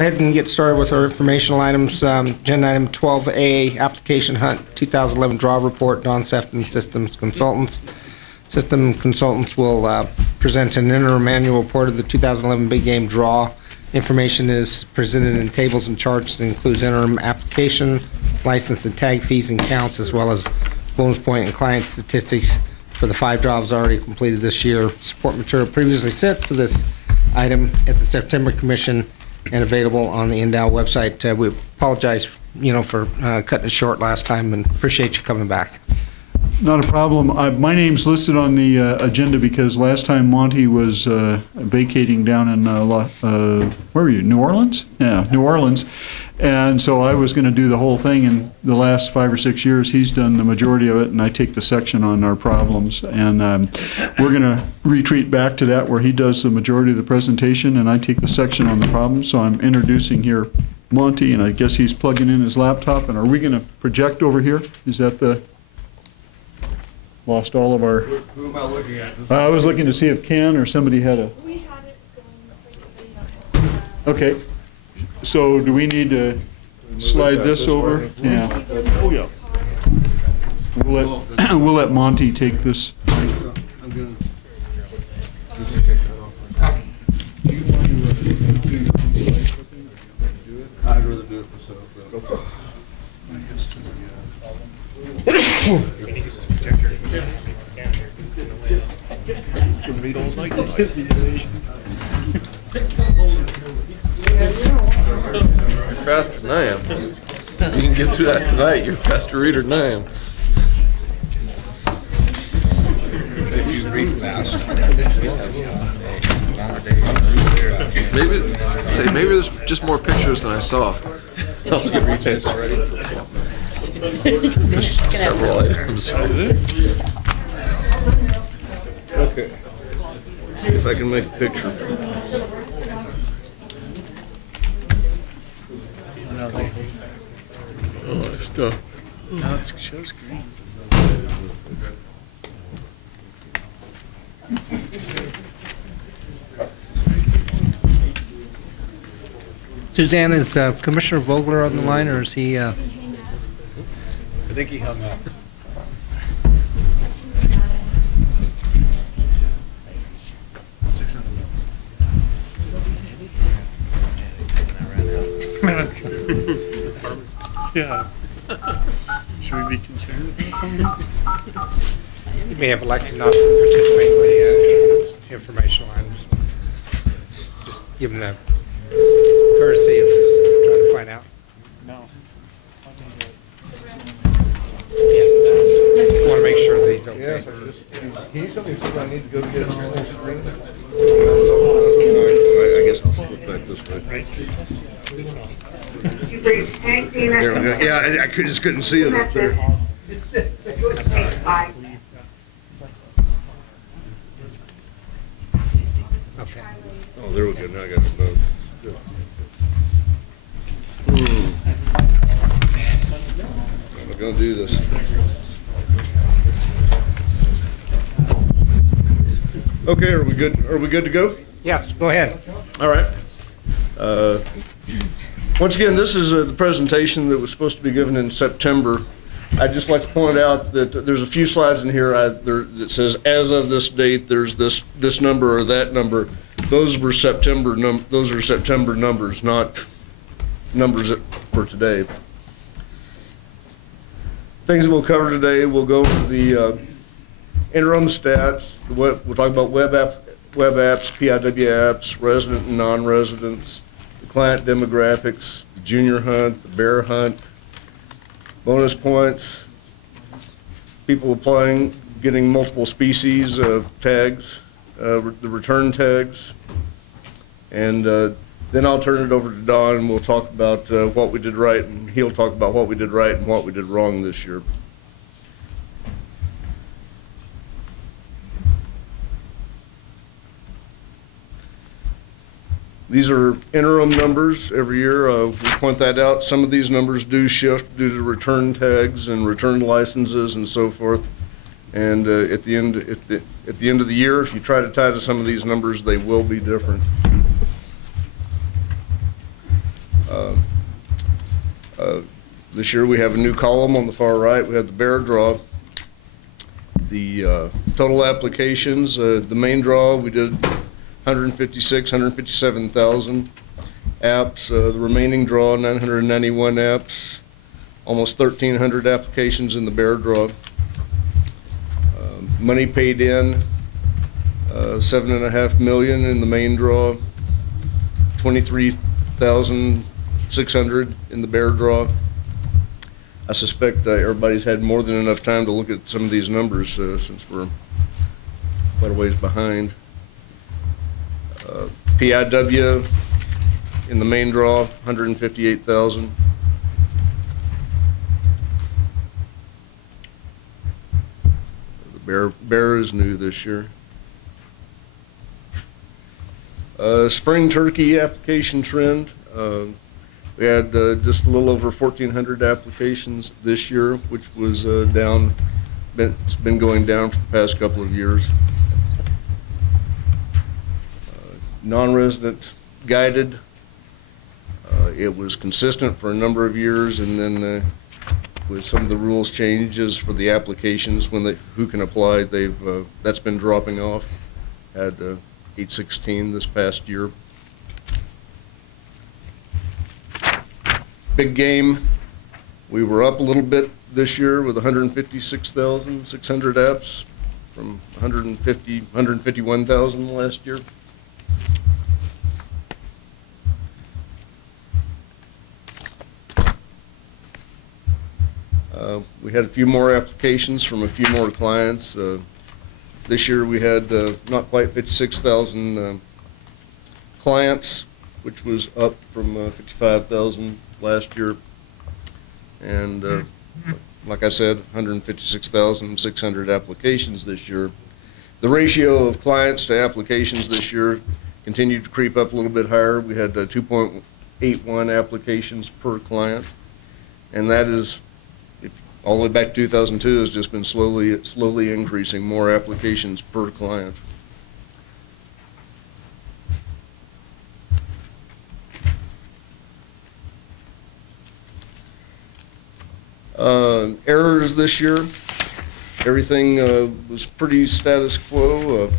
ahead and get started with our informational items. Agenda item 12A, application hunt 2011 draw report, Don Sefton Systems Consultants. System Consultants will present an interim annual report of the 2011 big game draw. Information is presented in tables and charts that includes interim application, license and tag fees and counts, as well as bonus point and client statistics for the 5 draws already completed this year. Support material previously sent for this item at the September Commission and available on the Endow website. We apologize, for cutting it short last time, and appreciate you coming back. Not a problem. My name's listed on the agenda because last time Monty was vacating down in where were you? New Orleans? Yeah, New Orleans. And so I was going to do the whole thing. In the last 5 or 6 years, he's done the majority of it, and I take the section on our problems. And we're going to retreat back to that where he does the majority of the presentation, and I take the section on the problems. So I'm introducing here Monty, and I guess he's plugging in his laptop. And are we going to project over here? Is that the... Lost all of our... Who am I looking at? I was looking to see if Ken or somebody had a... We had it going. Okay. So do we need to slide this over? Yeah. Oh, yeah. We'll let Monty take this. I'm going I'd rather do it myself. Go for it. Read all night tonight. You're faster than I am. You can get through that tonight. You're a faster reader than I am. You read fast. Maybe there's just more pictures than I saw. I'll get read already. There's several items. Is it? Okay. If I can make a picture. Oh, stuff. No, it shows green. Suzanne, is Commissioner Vogler on the line, or is he... I think he hung up. Yeah. Should we be concerned about something? You may have elected not to participate in the informational items. Just give them the courtesy of trying to find out. No. Yeah. Just want to make sure that he's okay. Yeah, can you tell me if I need to go get a full screen? I guess I'll flip back this way. There we go. Yeah, I just couldn't see it up there. Okay. Oh, there we go. Now I got stuff. I'm gonna do this. Okay, are we good? Are we good to go? Yes, go ahead. All right. Once again, this is the presentation that was supposed to be given in September. I'd just like to point out that there's a few slides in here that says, as of this date, there's this number or that number. Those were September numbers, not numbers for today. Things that we'll cover today, we'll go over the interim stats. We'll talk about web apps, PIW apps, resident and non-residents, the client demographics, the junior hunt, the bear hunt, bonus points, people applying, getting multiple species of tags, the return tags, and then I'll turn it over to Don and we'll talk about what we did right, and he'll talk about what we did right and what we did wrong this year. These are interim numbers every year. We point that out. Some of these numbers do shift due to return tags and return licenses and so forth. And at the end of the year, if you try to tie to some of these numbers, they will be different. This year we have a new column on the far right. We have the bear draw. The total applications, the main draw, we did 157,000 apps. The remaining draw, 991 apps, almost 1,300 applications in the bear draw. Money paid in, $7.5 million in the main draw, 23,600 in the bear draw. I suspect everybody's had more than enough time to look at some of these numbers since we're quite a ways behind. PIW in the main draw, 158,000. The bear is new this year. Spring turkey application trend. We had just a little over 1,400 applications this year, which was down. It's been going down for the past couple of years. Non-resident guided. It was consistent for a number of years, and then with some of the rules changes for the applications, who can apply, that's been dropping off. Had 816 this past year. Big game, we were up a little bit this year with 156,600 apps from 151,000 last year. We had a few more applications from a few more clients. This year we had not quite 56,000 clients, which was up from 55,000 last year. And like I said, 156,600 applications this year. The ratio of clients to applications this year continued to creep up a little bit higher. We had 2.81 applications per client, and that is, all the way back to 2002, has just been slowly increasing, more applications per client. Errors this year, everything was pretty status quo.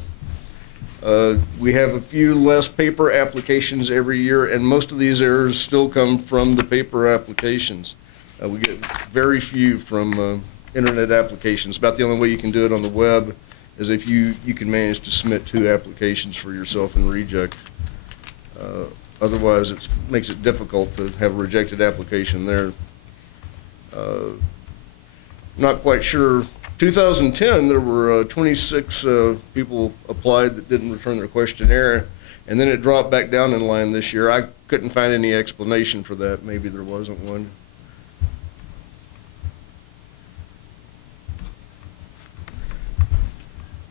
We have a few less paper applications every year, and most of these errors still come from the paper applications. We get very few from internet applications. About the only way you can do it on the web is if you can manage to submit 2 applications for yourself and reject. Otherwise, it makes it difficult to have a rejected application there. Not quite sure. 2010, there were 26 people applied that didn't return their questionnaire, and then it dropped back down in line this year. I couldn't find any explanation for that. Maybe there wasn't one.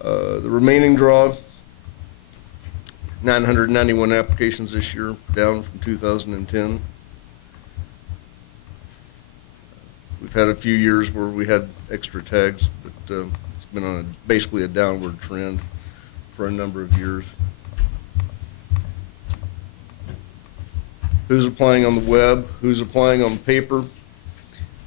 The remaining draw, 991 applications this year, down from 2010. We've had a few years where we had extra tags, but it's been on basically a downward trend for a number of years. Who's applying on the web? Who's applying on paper?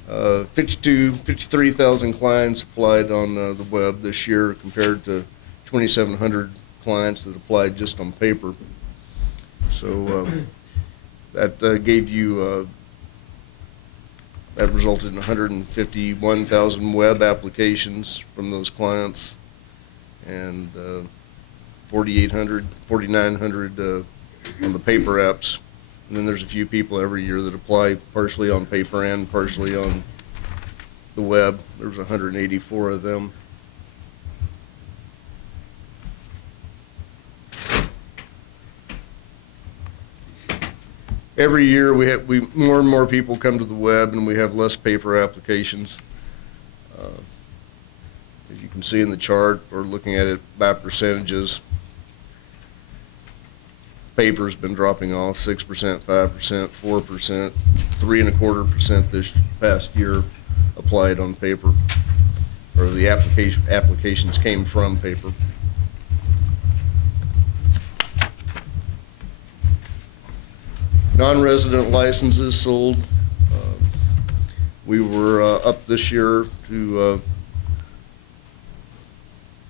53,000 clients applied on the web this year compared to 2,700 clients that applied just on paper. So that gave you, that resulted in 151,000 web applications from those clients, and 4,900 on the paper apps. And then there's a few people every year that apply partially on paper and partially on the web. There's 184 of them. Every year more and more people come to the web, and we have less paper applications. As you can see in the chart, we're looking at it by percentages. Paper's been dropping off 6%, 5%, 4%, 3.25% this past year applied on paper, or the applications came from paper. Non-resident licenses sold. We were up this year to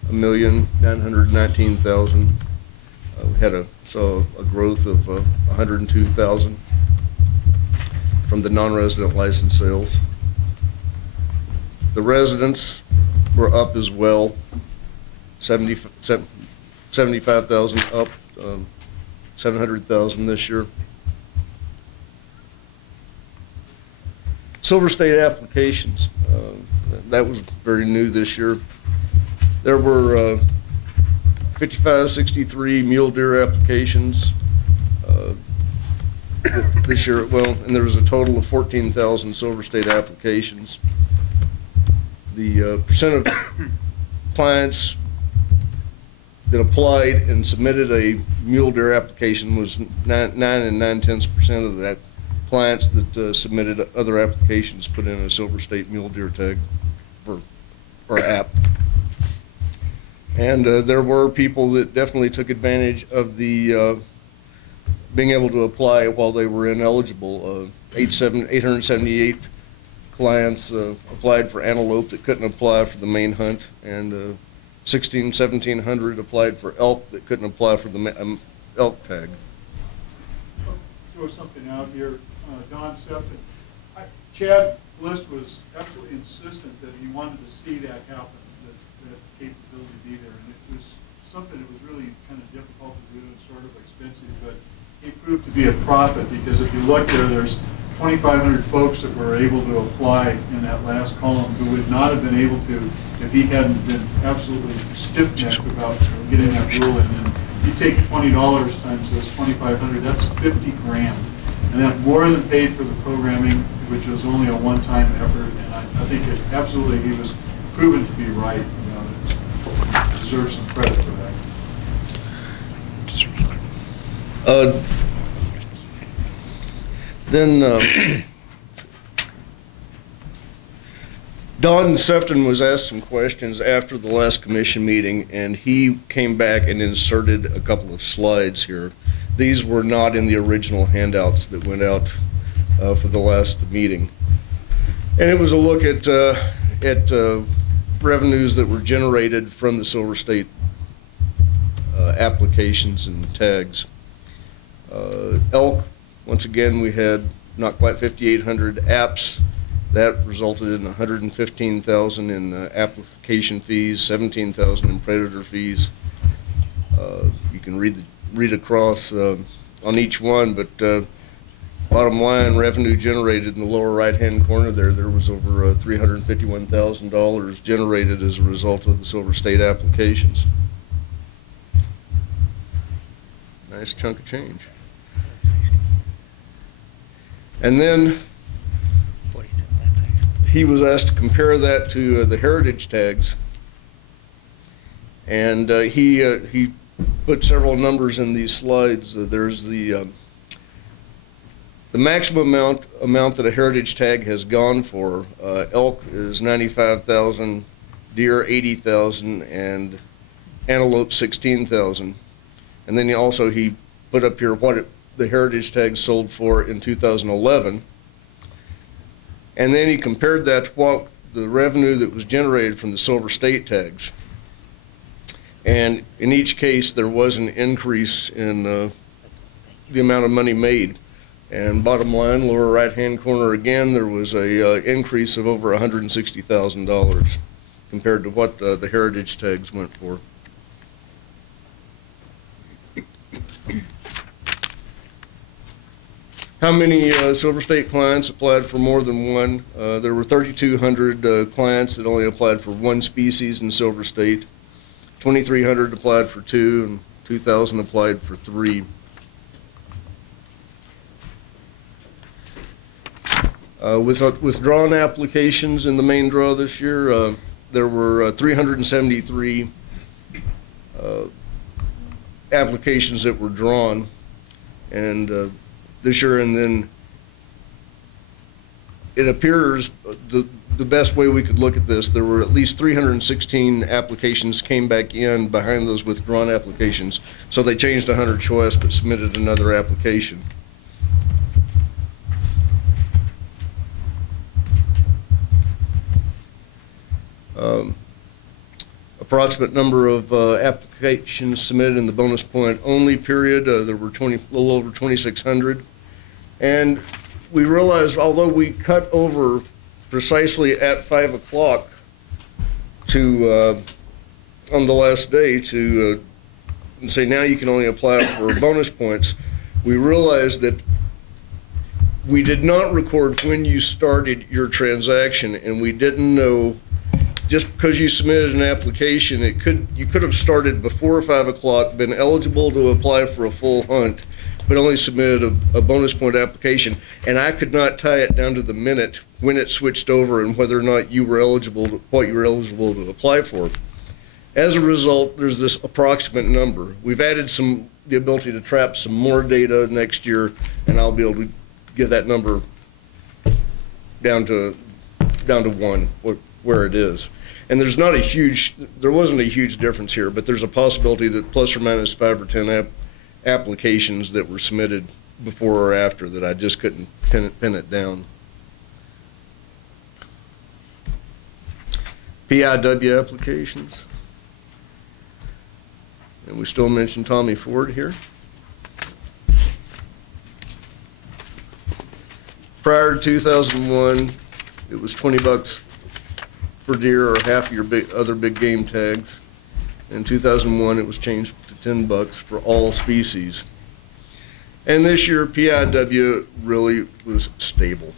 1,919,000. We had a growth of 102,000 from the non-resident license sales. The residents were up as well, 75,000 up, 700,000 this year. Silver State applications, that was very new this year. There were 5563 mule deer applications this year. Well, and there was a total of 14,000 Silver State applications. The percent of clients that applied and submitted a mule deer application was 9 9.9% of that. Clients that submitted other applications put in a Silver State mule deer tag for app. And there were people that definitely took advantage of the being able to apply while they were ineligible. 878 clients applied for antelope that couldn't apply for the main hunt, and 1,700 applied for elk that couldn't apply for the elk tag. Throw something out here. Don Sefton. Chad Bliss was absolutely insistent that he wanted to see that happen, that capability be there. And it was something that was really kind of difficult to do and sort of expensive, but it proved to be a profit, because if you look there, there's 2,500 folks that were able to apply in that last column who would not have been able to if he hadn't been absolutely stiff-necked about getting that rule in. And you take $20 times those 2,500, that's 50 grand. And that more than paid for the programming, which was only a one-time effort. And I think it absolutely, he was proven to be right about it. Deserves some credit for that. Don Sefton was asked some questions after the last commission meeting, and he came back and inserted a couple of slides here. These were not in the original handouts that went out for the last meeting. And it was a look at revenues that were generated from the Silver State applications and tags. Elk, once again, we had not quite 5,800 apps. That resulted in 115,000 in application fees, 17,000 in predator fees. You can read across on each one, but bottom line, revenue generated in the lower right-hand corner there was over $351,000 generated as a result of the Silver State applications. Nice chunk of change. And then he was asked to compare that to the heritage tags, and he put several numbers in these slides. There's the maximum amount that a heritage tag has gone for. Elk is 95,000, deer 80,000, and antelope 16,000. And then he put up here what the heritage tag sold for in 2011. And then he compared that to what the revenue that was generated from the Silver State tags. And in each case, there was an increase in the amount of money made. And bottom line, lower right-hand corner again, there was a increase of over $160,000 compared to what the heritage tags went for. How many Silver State clients applied for more than one? There were 3,200 clients that only applied for one species in Silver State. 2,300 applied for two, and 2,000 applied for three. With withdrawn applications in the main draw this year, there were 373 applications that were drawn, and this year, and then it appears the best way we could look at this, there were at least 316 applications came back in behind those withdrawn applications. So they changed 100 choice but submitted another application. Approximate number of applications submitted in the bonus point only period, there were a little over 2,600. And we realized, although we cut over precisely at 5 o'clock to, on the last day to say now you can only apply for bonus points, we realized that we did not record when you started your transaction, and we didn't know, just because you submitted an application, you could have started before 5 o'clock, been eligible to apply for a full hunt, but only submitted a bonus point application, and I could not tie it down to the minute when it switched over and whether or not you were eligible to, what you were eligible to apply for. As a result, there's this approximate number. We've added the ability to trap some more data next year, and I'll be able to get that number down to 1, where it is. And there wasn't a huge difference here, but there's a possibility that plus or minus 5 or 10 applications that were submitted before or after that I just couldn't pin it down. PIW applications. And we still mention Tommy Ford here. Prior to 2001, it was $20 for deer or half of your other big game tags. In 2001, it was changed to $10 for all species. And this year, PIW really was stable.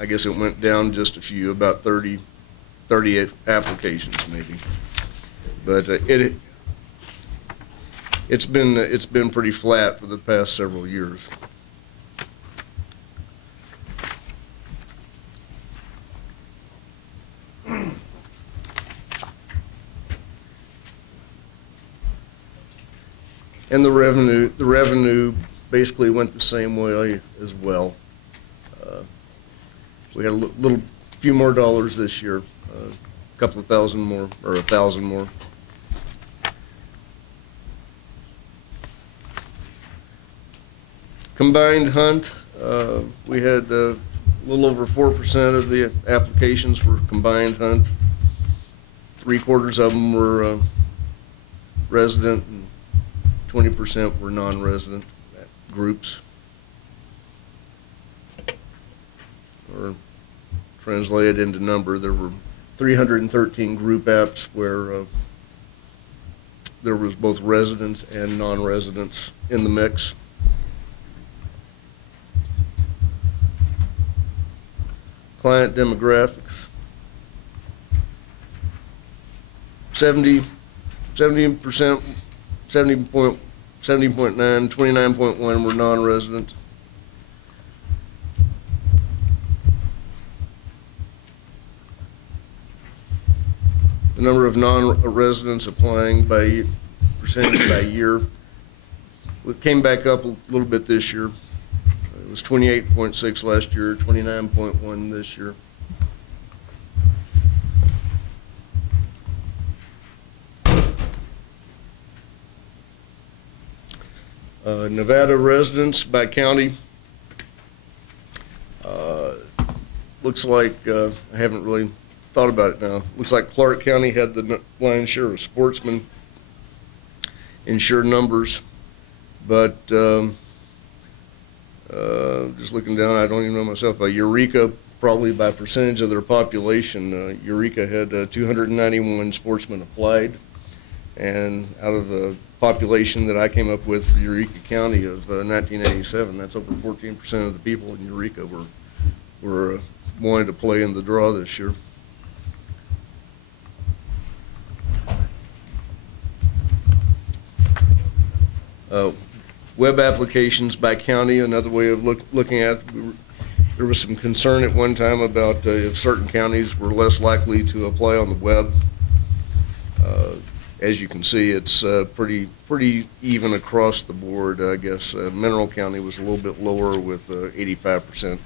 I guess it went down just a few, about 38 applications maybe. But it's been pretty flat for the past several years. And the revenue basically went the same way as well. We had a few more dollars this year, a couple of thousand more, or 1,000 more. Combined hunt, we had a little over 4% of the applications were combined hunt. 3/4 of them were resident, and 20% were non-resident groups. Or translated into number, there were 313 group apps where there was both residents and non-residents in the mix. Client demographics. 70%, 70.9, 29.1 were non-resident. The number of non-residents applying by percentage by year, it came back up a little bit this year. It was 28.6 last year, 29.1 this year. Nevada residents by county. Looks like, I haven't really thought about it now. Looks like Clark County had the lion's share of sportsmen insured numbers, but just looking down, I don't even know myself. Eureka, probably by percentage of their population, Eureka had 291 sportsmen applied, and out of the population that I came up with for Eureka County of 1987, that's over 14% of the people in Eureka were wanting to play in the draw this year. Web applications by county, another way of looking at it. There was some concern at one time about if certain counties were less likely to apply on the web. As you can see, it's pretty even across the board. I guess Mineral County was a little bit lower with 85%.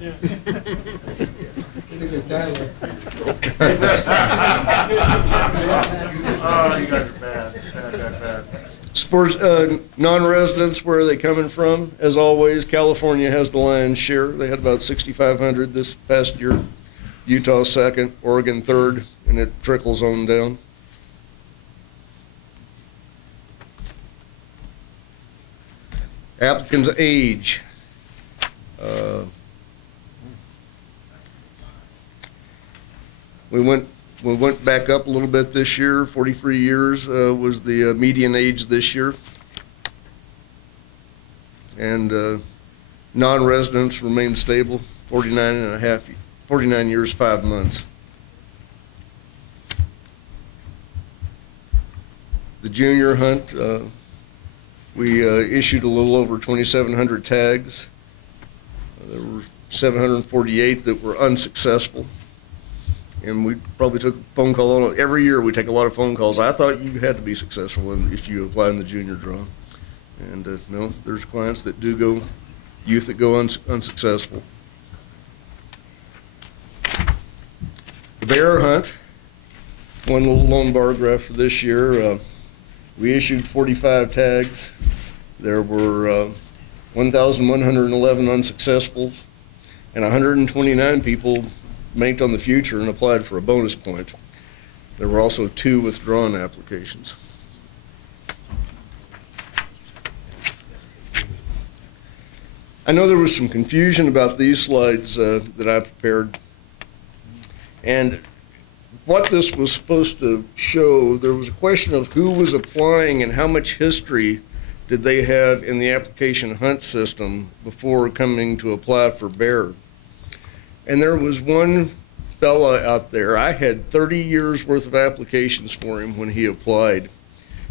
Yeah. Oh, Oh, you guys are bad. Sports, non-residents, where are they coming from? As always, California has the lion's share. They had about 6,500 this past year. Utah second, Oregon third, and it trickles on down. Applicant's age. We went back up a little bit this year. 43 years was the median age this year. And non-residents remain stable, 49 years, 5 months. The junior hunt, we issued a little over 2,700 tags. There were 748 that were unsuccessful. And we probably took a phone call on every year. We take a lot of phone calls. I thought you had to be successful if you apply in the junior draw. And no, there's clients that do go, youth that go unsuccessful. The bear hunt, one little lone bar graph for this year. We issued 45 tags. There were 1,111 unsuccessfuls, and 129 people banked on the future and applied for a bonus point. There were also 2 withdrawn applications. I know there was some confusion about these slides that I prepared, and what this was supposed to show, there was a question of who was applying and how much history did they have in the application hunt system before coming to apply for bear. And there was one fella out there, I had 30 years worth of applications for him when he applied.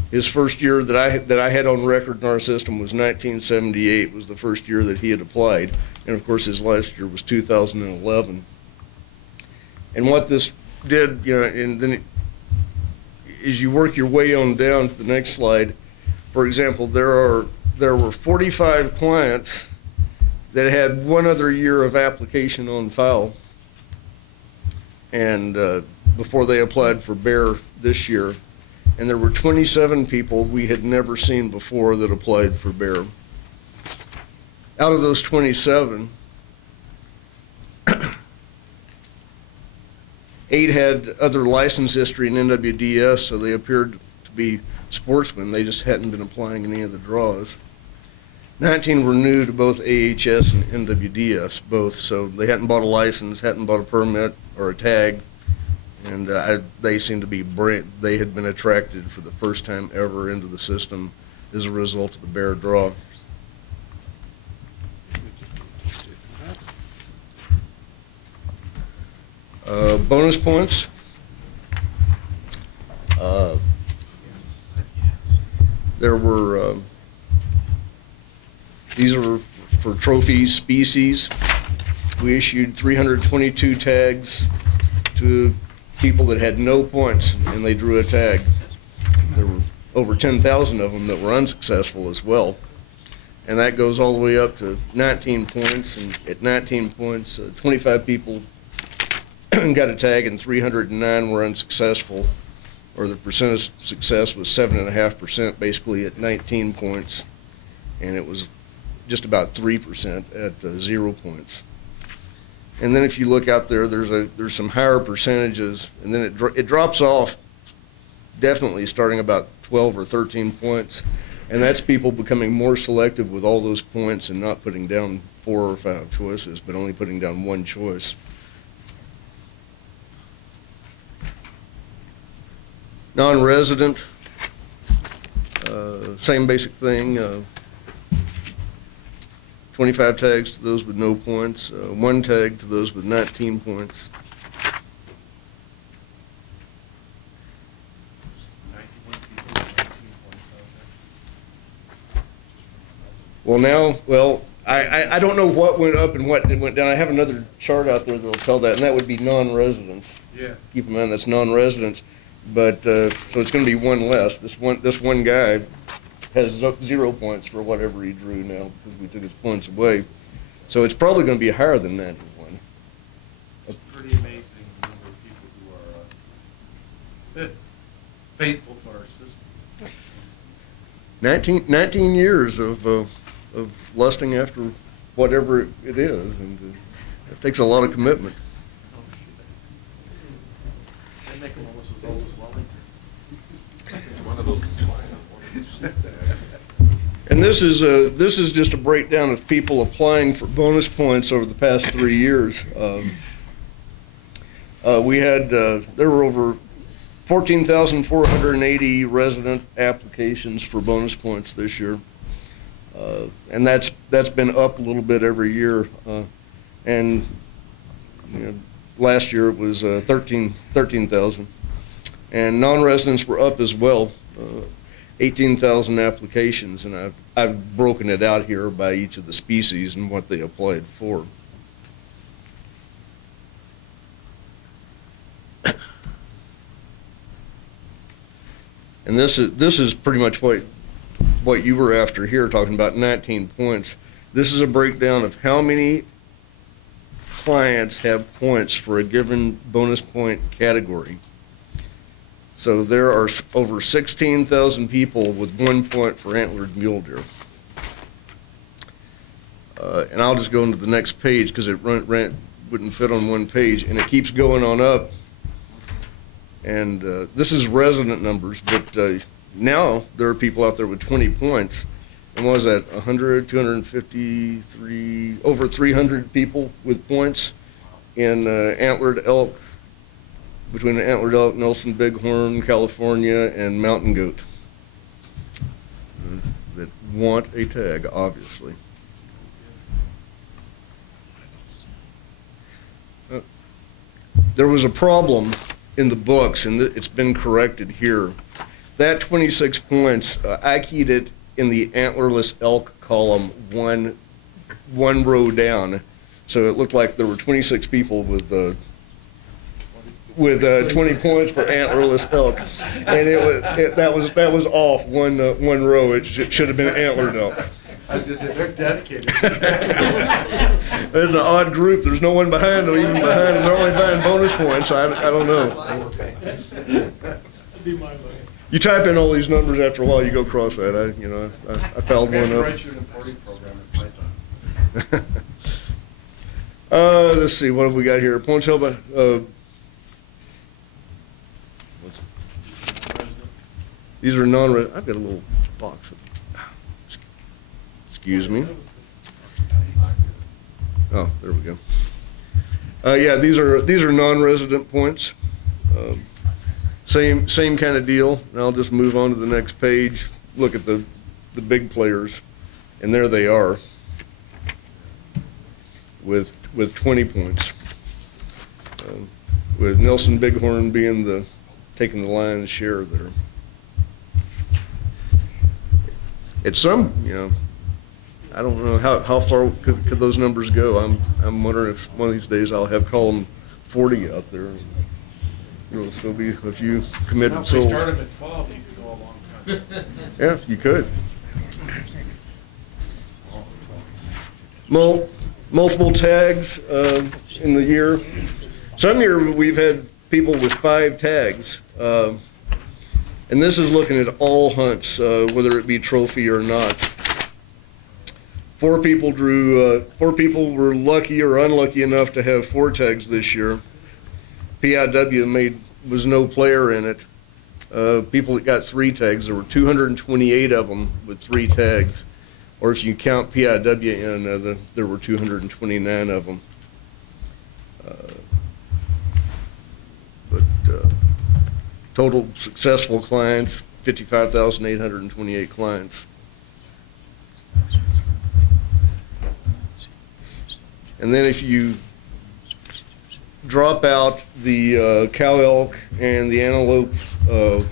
His first year that I had on record in our system was 1978, was the first year that he had applied. And of course his last year was 2011. And what this did, you know, and then as you work your way on down to the next slide, for example, there were 45 clients that had 1 other year of application on file, and before they applied for bear this year, and there were 27 people we had never seen before that applied for bear. Out of those 27, 8 had other license history in NWDS, so they appeared to be sportsmen. They just hadn't been applying any of the draws. 19 were new to both AHS and NWDS, both, so they hadn't bought a license, hadn't bought a permit or a tag, and they seemed to be they had been attracted for the first time ever into the system as a result of the bear draw. Bonus points. There were, these are for trophy species. We issued 322 tags to people that had no points, and they drew a tag. There were over 10,000 of them that were unsuccessful as well. And that goes all the way up to 19 points, and at 19 points, 25 people got a tag and 309 were unsuccessful, or the percent of success was 7.5%, basically at 19 points, and it was just about 3% at 0 points. And then if you look out there, there's some higher percentages, and then it drops off definitely starting about 12 or 13 points, and that's people becoming more selective with all those points and not putting down 4 or 5 choices, but only putting down 1 choice. Non-resident, same basic thing. 25 tags to those with no points, 1 tag to those with 19 points. Well, I don't know what went up and what went down. I have another chart out there that will tell that, and that would be non-residents. Yeah. Keep in mind that's non-residents. But so it's going to be 1 less. This one guy has 0 points for whatever he drew now because we took his points away. So it's probably going to be higher than 91. It's pretty amazing the number of people who are faithful to our system. 19 years of lusting after whatever it is, and it takes a lot of commitment. They make them almost as old as Wellington. And this is just a breakdown of people applying for bonus points over the past 3 years. We had there were over 14,480 resident applications for bonus points this year, and that's been up a little bit every year. And you know, last year it was 13,000, and non-residents were up as well. 18,000 applications, and I've broken it out here by each of the species and what they applied for. And this is pretty much what you were after here, talking about 19 points. This is a breakdown of how many clients have points for a given bonus point category. So there are over 16,000 people with 1 point for antlered mule deer. And I'll just go into the next page because it wouldn't fit on one page, and it keeps going on up. And this is resident numbers, but now there are people out there with 20 points. And what was that, 100, 253, over 300 people with points in antlered elk, between the antlered elk, Nelson Bighorn, California, and mountain goat that want a tag, obviously. There was a problem in the books, and it's been corrected here. That 26 points, I keyed it in the antlerless elk column one row down, so it looked like there were 26 people with 20 points for antlerless elk, and that was off one row. It should have been antlered elk. I was going to say, they're dedicated. There's an odd group. There's no one behind them, even behind them. They're only buying bonus points. I don't know. That'd be my way. You type in all these numbers, after a while you go across that. I fouled one up. Write you an importing program at Python. Let's see, what have we got here? Points held by, these are non-resident. I've got a little box. Excuse me. Oh, there we go. Yeah, these are non-resident points. Same kind of deal. And I'll just move on to the next page. Look at the big players, and there they are with 20 points. With Nelson Bighorn being taking the lion's share there. At some, I don't know how far could those numbers go. I'm wondering if one of these days I'll have column 40 out there. There'll still be a few committed souls. If we started at 12, you could go a long time. Yeah, you could. Multiple tags in the year. Some year we've had people with 5 tags. And this is looking at all hunts, whether it be trophy or not. 4 people were lucky or unlucky enough to have 4 tags this year. PIW was no player in it. People that got 3 tags, there were 228 of them with 3 tags. Or if you count PIW in, there were 229 of them. Total successful clients, 55,828 clients. And then if you drop out the cow elk and the antelope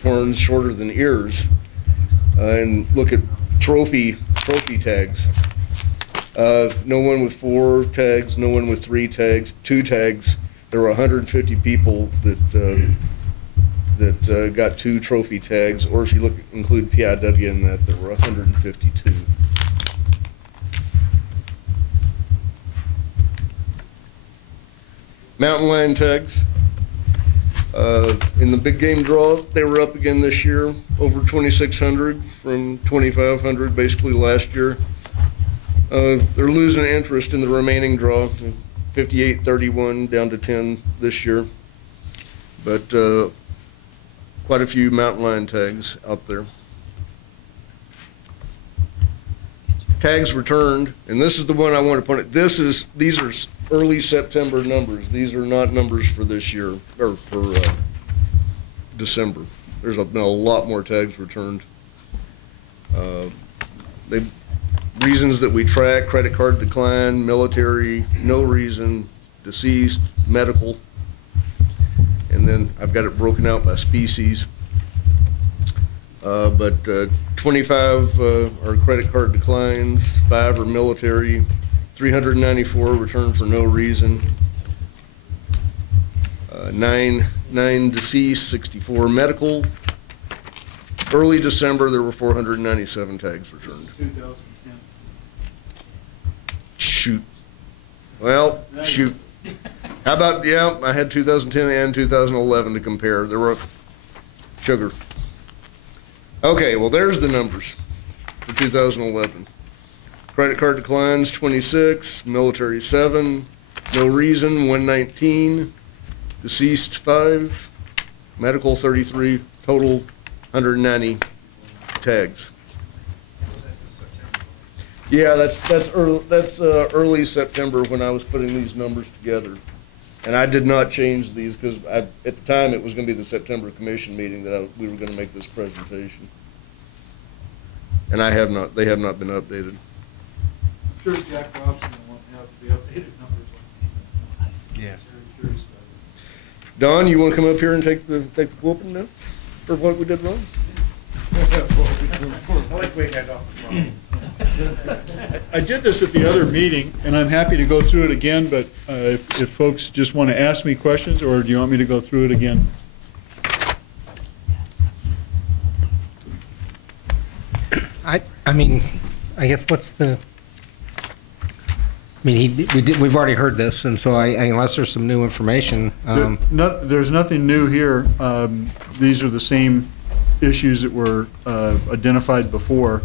horns shorter than ears, and look at trophy tags, no one with 4 tags, no one with 3 tags, 2 tags. There were 150 people that got 2 trophy tags, or if you include PIW in that, there were 152. Mountain lion tags. In the big game draw, they were up again this year, over 2,600 from 2,500 basically last year. They're losing interest in the remaining draw, 58-31 down to 10 this year. But quite a few mountain lion tags out there. Tags returned, and this is the one I want to point out. These are early September numbers. These are not numbers for this year, or for December. There's been a lot more tags returned. Reasons that we track: credit card decline, military, no reason, deceased, medical, and then I've got it broken out by species. But 25 are credit card declines, 5 are military, 394 returned for no reason, 9 deceased, 64 medical. Early December, there were 497 tags returned. 2010. Shoot. Well, shoot. How about, yeah, I had 2010 and 2011 to compare. There were sugar. Okay, well, there's the numbers for 2011. Credit card declines, 26, military 7, no reason, 119, deceased 5, medical 33, total 190 tags. Yeah, that's early September when I was putting these numbers together. And I did not change these because at the time it was going to be the September commission meeting that we were going to make this presentation. And they have not been updated. I'm sure Jack Robson will want to have the updated numbers on these. Yes. Very curious about it. Don, you want to come up here and take the whooping now for what we did wrong? I like we had off the problems. I did this at the other meeting, and I'm happy to go through it again, but if folks just want to ask me questions, or do you want me to go through it again? I mean, I guess what's the, I mean, we've already heard this, and so unless there's some new information. There's nothing new here. These are the same issues that were identified before.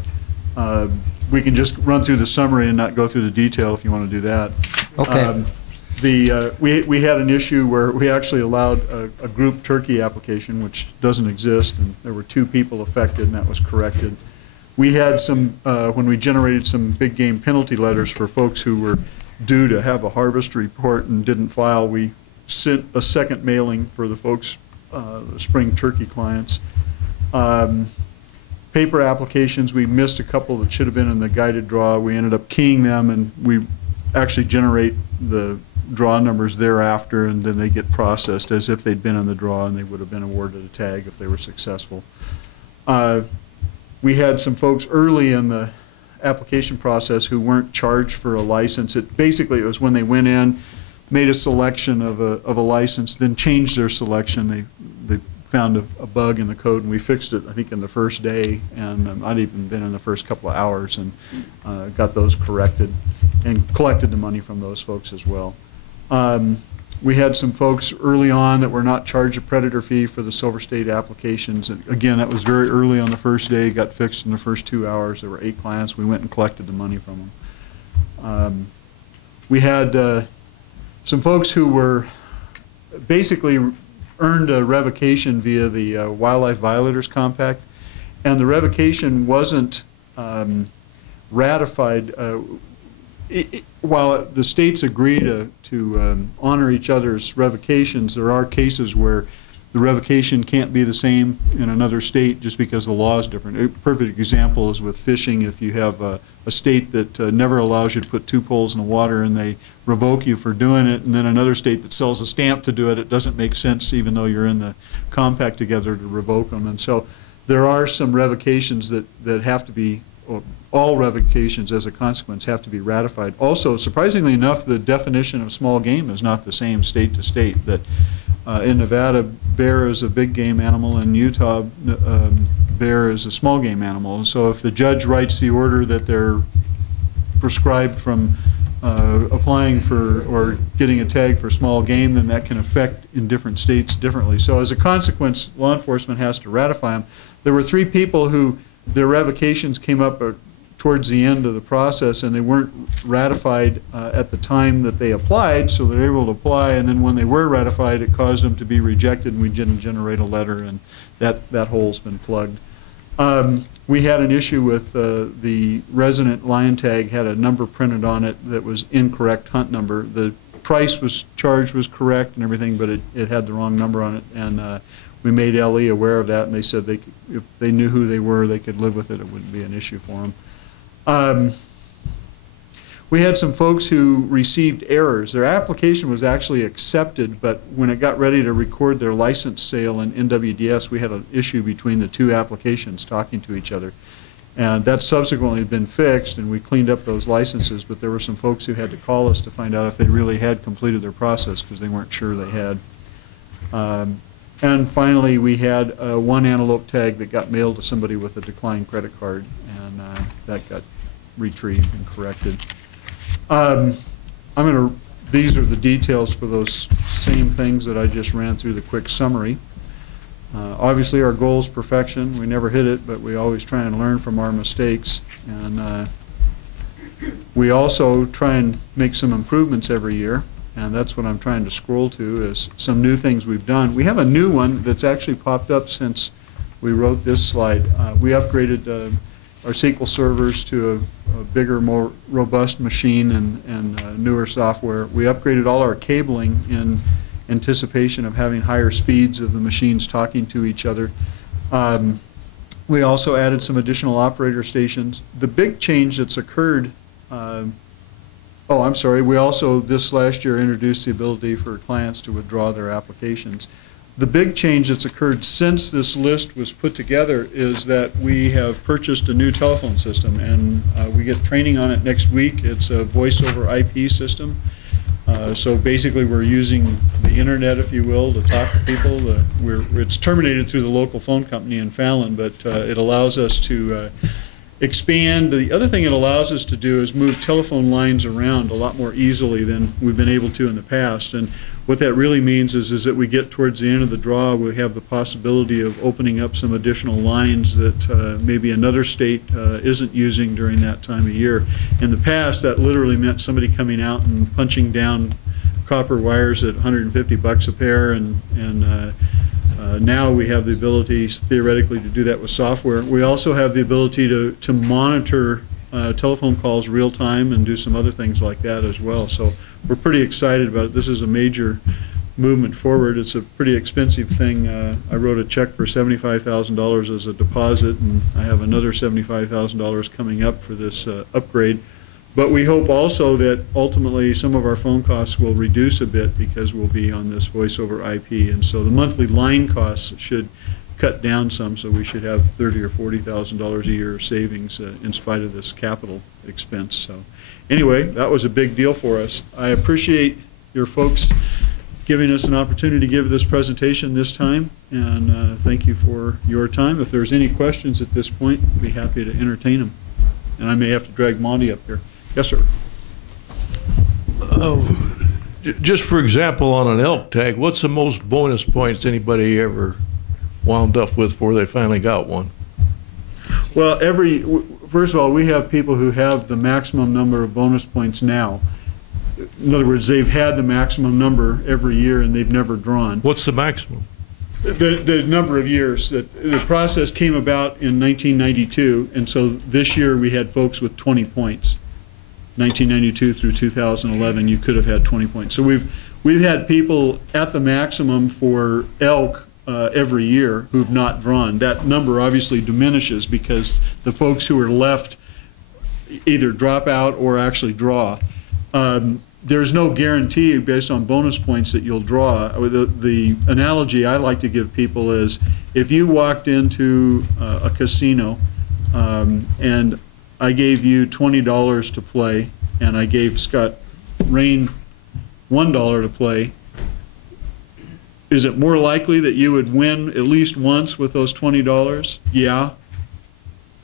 We can just run through the summary and not go through the detail if you want to do that. Okay. We had an issue where we actually allowed a group turkey application, which doesn't exist, and there were 2 people affected, and that was corrected. We had some, when we generated some big game penalty letters for folks who were due to have a harvest report and didn't file, we sent a second mailing for the folks, the spring turkey clients. Paper applications, we missed a couple that should have been in the guided draw. We ended up keying them, and we actually generate the draw numbers thereafter, and then they get processed as if they'd been in the draw, and they would have been awarded a tag if they were successful. We had some folks early in the application process who weren't charged for a license. Basically, it was when they went in, made a selection of a license, then changed their selection. They found a bug in the code, and we fixed it, I think, in the first day, and I'd even been in the first couple of hours, and got those corrected and collected the money from those folks as well. We had some folks early on that were not charged a predator fee for the Silver State applications. And again, that was very early on the first day, got fixed in the first 2 hours. There were 8 clients. We went and collected the money from them. We had some folks who were basically earned a revocation via the Wildlife Violators Compact, and the revocation wasn't ratified. While the states agree to honor each other's revocations, there are cases where the revocation can't be the same in another state just because the law is different. A perfect example is with fishing. If you have a state that never allows you to put 2 poles in the water and they revoke you for doing it, and then another state that sells a stamp to do it, it doesn't make sense, even though you're in the compact together, to revoke them. And so there are some revocations that have to be, or all revocations as a consequence have to be ratified. Also, surprisingly enough, the definition of small game is not the same state to state. That in Nevada, bear is a big game animal, and Utah, bear is a small game animal. And so if the judge writes the order that they're prescribed from applying for or getting a tag for small game, then that can affect in different states differently. So as a consequence, law enforcement has to ratify them. There were 3 people who their revocations came up towards the end of the process, and they weren't ratified at the time that they applied, so they were able to apply, and then when they were ratified, it caused them to be rejected, and we didn't generate a letter, and that hole's been plugged. We had an issue with the resident lion tag had a number printed on it that was incorrect hunt number. The price was charged was correct and everything, but it had the wrong number on it, and we made LE aware of that, and they said if they knew who they were, they could live with it. It wouldn't be an issue for them. We had some folks who received errors. Their application was actually accepted, but when it got ready to record their license sale in NWDS, we had an issue between the 2 applications talking to each other. And that's subsequently been fixed, and we cleaned up those licenses, but there were some folks who had to call us to find out if they really had completed their process because they weren't sure they had. And finally, we had one antelope tag that got mailed to somebody with a declined credit card, and that got retrieved and corrected. These are the details for those same things that I just ran through the quick summary. Obviously, our goal is perfection. We never hit it, but we always try and learn from our mistakes. And we also try and make some improvements every year. And that's what I'm trying to scroll to is some new things we've done. We have a new one that's actually popped up since we wrote this slide. We upgraded our SQL servers to a bigger, more robust machine and newer software. We upgraded all our cabling in anticipation of having higher speeds of the machines talking to each other. We also added some additional operator stations. The big change that's occurred we also this last year introduced the ability for clients to withdraw their applications. The big change that's occurred since this list was put together is that we have purchased a new telephone system, and we get training on it next week. It's a voice over IP system. So basically we're using the internet, if you will, to talk to people. It's terminated through the local phone company in Fallon, but it allows us to expand. The other thing it allows us to do is move telephone lines around a lot more easily than we've been able to in the past. And what that really means is that we get towards the end of the draw, we have the possibility of opening up some additional lines that maybe another state isn't using during that time of year. In the past, that literally meant somebody coming out and punching down copper wires at $150 a pair, and now we have the ability theoretically to do that with software. We also have the ability to monitor telephone calls real time and do some other things like that as well. So we're pretty excited about it. This is a major movement forward. It's a pretty expensive thing. I wrote a check for $75,000 as a deposit, and I have another $75,000 coming up for this upgrade. But we hope also that ultimately some of our phone costs will reduce a bit because we'll be on this voice over IP, and so the monthly line costs should cut down some, so we should have $30,000 or $40,000 a year savings in spite of this capital expense. So anyway, that was a big deal for us. I appreciate your folks giving us an opportunity to give this presentation this time, and thank you for your time. If there's any questions at this point, I'd be happy to entertain them. And I may have to drag Monty up here. Yes, sir. Just for example, on an elk tag, what's the most bonus points anybody ever wound up with before they finally got one? Well, first of all, we have people who have the maximum number of bonus points now. In other words, they've had the maximum number every year and they've never drawn. What's the maximum? The number of years. That the process came about in 1992, and so this year we had folks with 20 points. 1992 through 2011, you could have had 20 points. So we've had people at the maximum for elk every year who've not drawn. That number obviously diminishes because the folks who are left either drop out or actually draw. There's no guarantee based on bonus points that you'll draw. The analogy I like to give people is if you walked into a casino and I gave you $20 to play, and I gave Scott Rain $1 to play, is it more likely that you would win at least once with those $20? Yeah.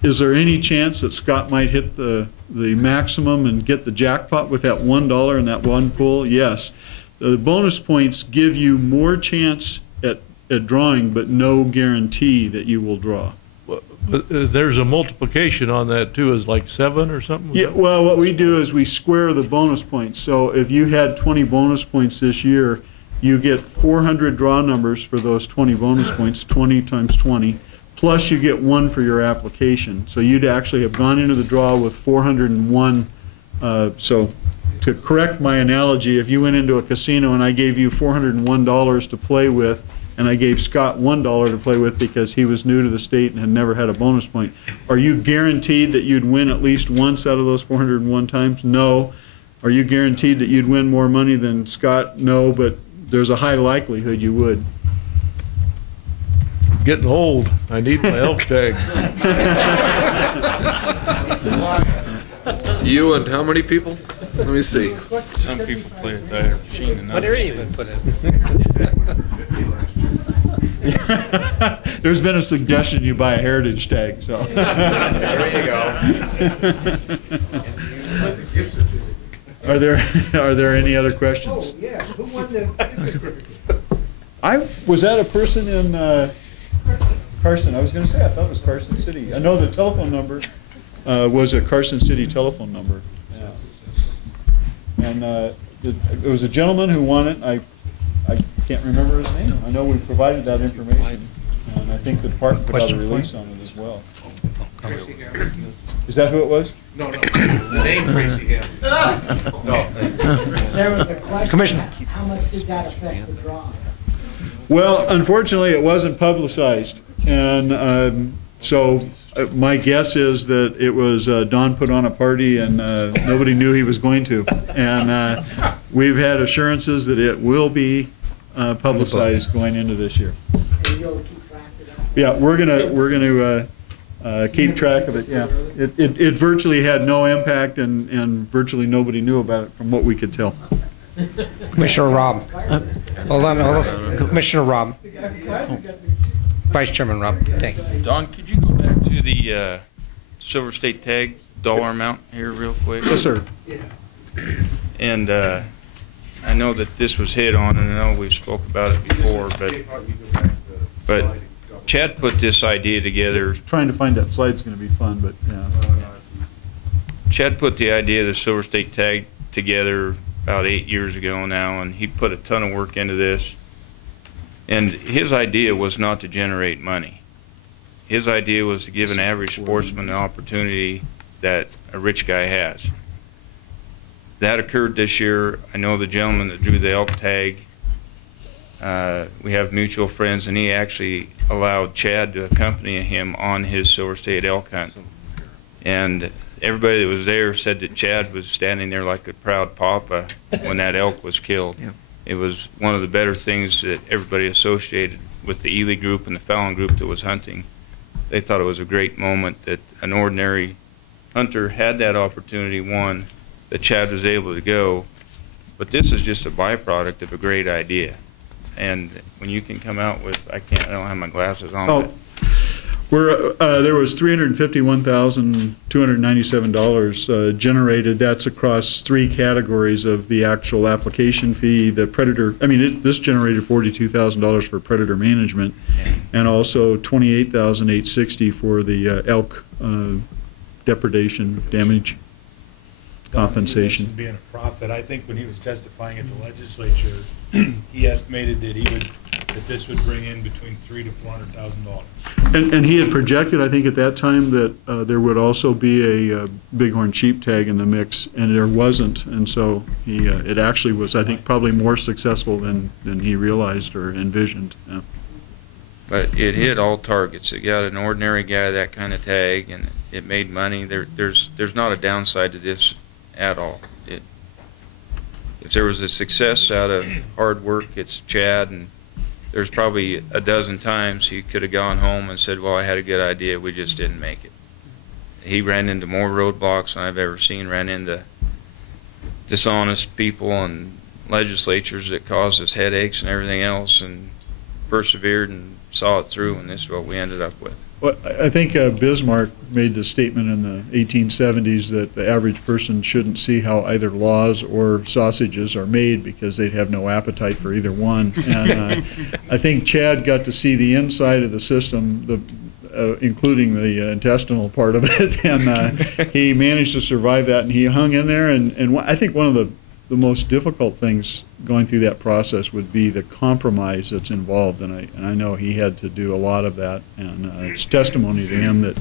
is there any chance that Scott might hit the maximum and get the jackpot with that $1 in that one pool? Yes. The bonus points give you more chance at drawing, but no guarantee that you will draw. But there's a multiplication on that too, is like 7 or something? Yeah, well, what we do is we square the bonus points. So if you had 20 bonus points this year, you get 400 draw numbers for those 20 bonus points, 20 times 20, plus you get 1 for your application. So you'd actually have gone into the draw with 401. So to correct my analogy, if you went into a casino and I gave you $401 to play with, and I gave Scott $1 to play with because he was new to the state and had never had a bonus point, are you guaranteed that you'd win at least once out of those 401 times? No. Are you guaranteed that you'd win more money than Scott? No, but there's a high likelihood you would. Getting old. I need my elk tag. You and how many people? Let me see. Some people play at the machine and others. even put it? There's been a suggestion you buy a heritage tag, so. There you go. Are there any other questions? Oh, yeah, who won the gift certificates? Was that a person in Carson? I was going to say, I thought it was Carson City. I know the telephone number was a Carson City telephone number. And it was a gentleman who won it. I can't remember his name. I know we provided that information, and I think the department put out a release on it as well. Is that who it was? No, the name Tracy Hill. No, There was a question. Commissioner. How much did that affect the drawing? Well, unfortunately, it wasn't publicized, and so my guess is that it was Don put on a party and nobody knew he was going to. And we've had assurances that it will be publicized going into this year. And you'll keep track of that? Yeah, we're gonna keep track of it. Yeah, it virtually had no impact, and virtually nobody knew about it from what we could tell. Commissioner Robb. Hold on. Commissioner Robb. Vice Chairman Robb. Thanks. Don, could you go back to the Silver State Tag dollar amount here real quick? Yes, sir. And I know that this was hit on, and I know we've spoke about it before, but Chad put this idea together. Trying to find that slide's going to be fun, but yeah. Chad put the idea of the Silver State Tag together about 8 years ago now, and he put a ton of work into this. And his idea was not to generate money. His idea was to give an average sportsman an opportunity that a rich guy has. That occurred this year. I know the gentleman that drew the elk tag. We have mutual friends, and he actually allowed Chad to accompany him on his Silver State elk hunt. And everybody that was there said that Chad was standing there like a proud papa when that elk was killed. Yeah. It was one of the better things that everybody associated with the Ely group and the Fallon group that was hunting. They thought it was a great moment that an ordinary hunter had that opportunity, one, that Chad was able to go. But this is just a byproduct of a great idea. And when you can come out with, I don't have my glasses on. Oh, there was $351,297 generated. That's across 3 categories of the actual application fee, the predator. I mean, this generated $42,000 for predator management, and also $28,860 for the elk depredation damage compensation. Being a profit, I think when he was testifying at the legislature, he estimated that this would bring in between $300,000 to $400,000. And he had projected, I think, at that time that there would also be a bighorn sheep tag in the mix, and there wasn't. And so it actually was, I think, probably more successful than he realized or envisioned. Yeah. But it hit all targets. It got an ordinary guy that kind of tag, and it made money. There's not a downside to this at all. If there was a success out of hard work, it's Chad, and there's probably a dozen times he could have gone home and said, well, I had a good idea, we just didn't make it. He ran into more roadblocks than I've ever seen, ran into dishonest people and legislatures that caused us headaches and everything else, and persevered and saw it through, and this is what we ended up with. Well, I think Bismarck made the statement in the 1870s that the average person shouldn't see how either laws or sausages are made because they'd have no appetite for either one. And I think Chad got to see the inside of the system, including the intestinal part of it, and he managed to survive that, and he hung in there. And I think one of the most difficult things going through that process would be the compromise that's involved, and I know he had to do a lot of that, and it's testimony to him that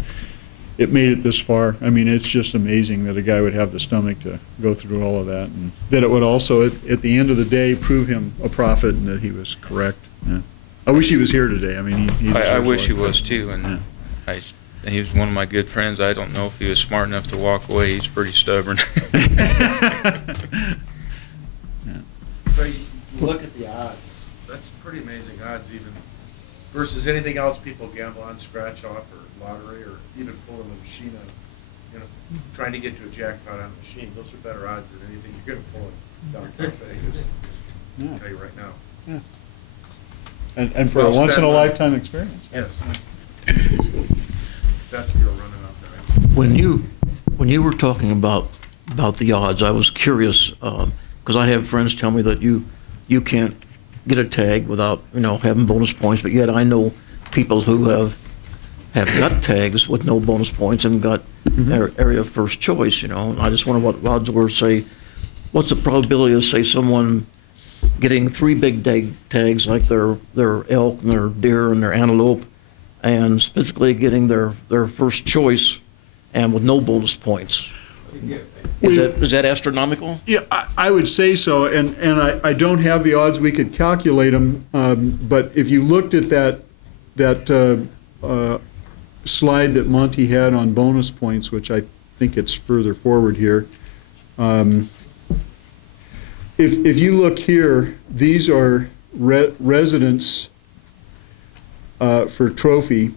it made it this far. I mean, it's just amazing that a guy would have the stomach to go through all of that, and that it would also, at the end of the day, prove him a prophet and that he was correct. Yeah. I wish he was here today. I mean, I wish he was too, and yeah. He was one of my good friends. I don't know if he was smart enough to walk away. He's pretty stubborn. But you look at the odds, that's pretty amazing odds even versus anything else people gamble on, scratch off or lottery or even pulling a machine on, you know, trying to get to a jackpot on a machine. Those are better odds than anything you're going to pull in downtown Vegas. Yeah. I'll tell you right now. Yeah. And for a once-in-a-lifetime experience. Yes. That's the real running out there. When you were talking about the odds, I was curious, because I have friends tell me that you can't get a tag without having bonus points, but yet I know people who have got tags with no bonus points and got area of first choice. I just wonder what odds were. Say, what's the probability of say someone getting 3 big tags like their elk and their deer and their antelope, and specifically getting their first choice and with no bonus points? Is that astronomical? Yeah, I would say so, and I don't have the odds. We could calculate them, but if you looked at that slide that Monty had on bonus points, which I think it's further forward here, if you look here, these are residents for trophy,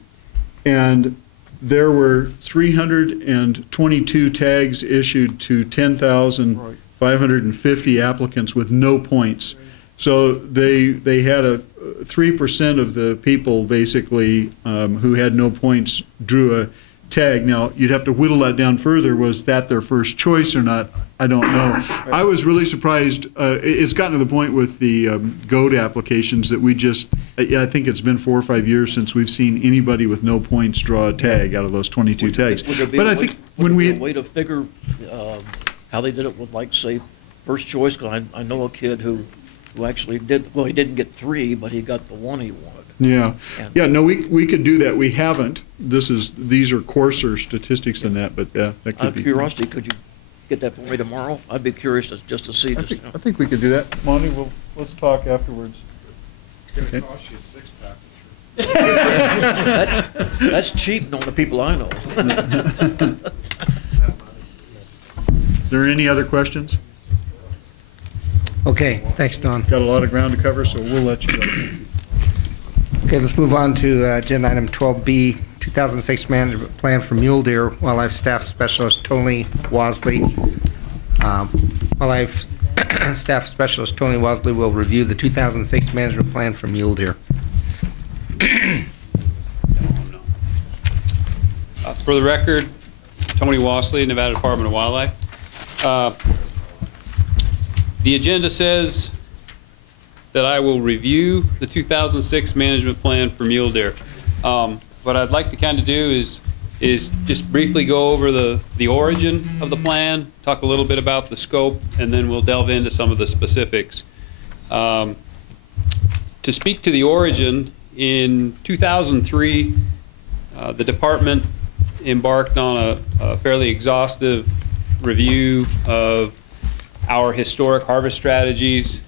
and there were 322 tags issued to 10,550 applicants with no points. So they had 3% of the people basically who had no points drew a tag. Now you'd have to whittle that down further. Was that their first choice or not? I don't know. I was really surprised. It's gotten to the point with the GOAT applications that we just, I think it's been 4 or 5 years since we've seen anybody with no points draw a tag out of those 22 tags. But I think when we... a way to figure how they did it with, like, say, first choice? Because I know a kid who actually did, well, he didn't get 3, but he got the 1 he wanted. Yeah, yeah. No, we could do that. We haven't. These are coarser statistics than that, but that could be. Out of curiosity, could you get that for me tomorrow? I'd be curious just to see. I think we could do that. Monty, let's talk afterwards. It's going to cost you a 6-pack. That's cheap, knowing the people I know. Are there any other questions? Okay, thanks, Don. Got a lot of ground to cover, so we'll let you go. Okay, let's move on to agenda item 12B, 2006 Management Plan for Mule Deer. Wildlife Staff Specialist Tony Wasley. Wildlife Staff Specialist Tony Wasley will review the 2006 Management Plan for Mule Deer. For the record, Tony Wasley, Nevada Department of Wildlife. The agenda says that I will review the 2006 management plan for mule deer. What I'd like to kind of do is just briefly go over the origin of the plan, talk a little bit about the scope, and then we'll delve into some of the specifics. To speak to the origin, in 2003, the department embarked on a fairly exhaustive review of our historic harvest strategies,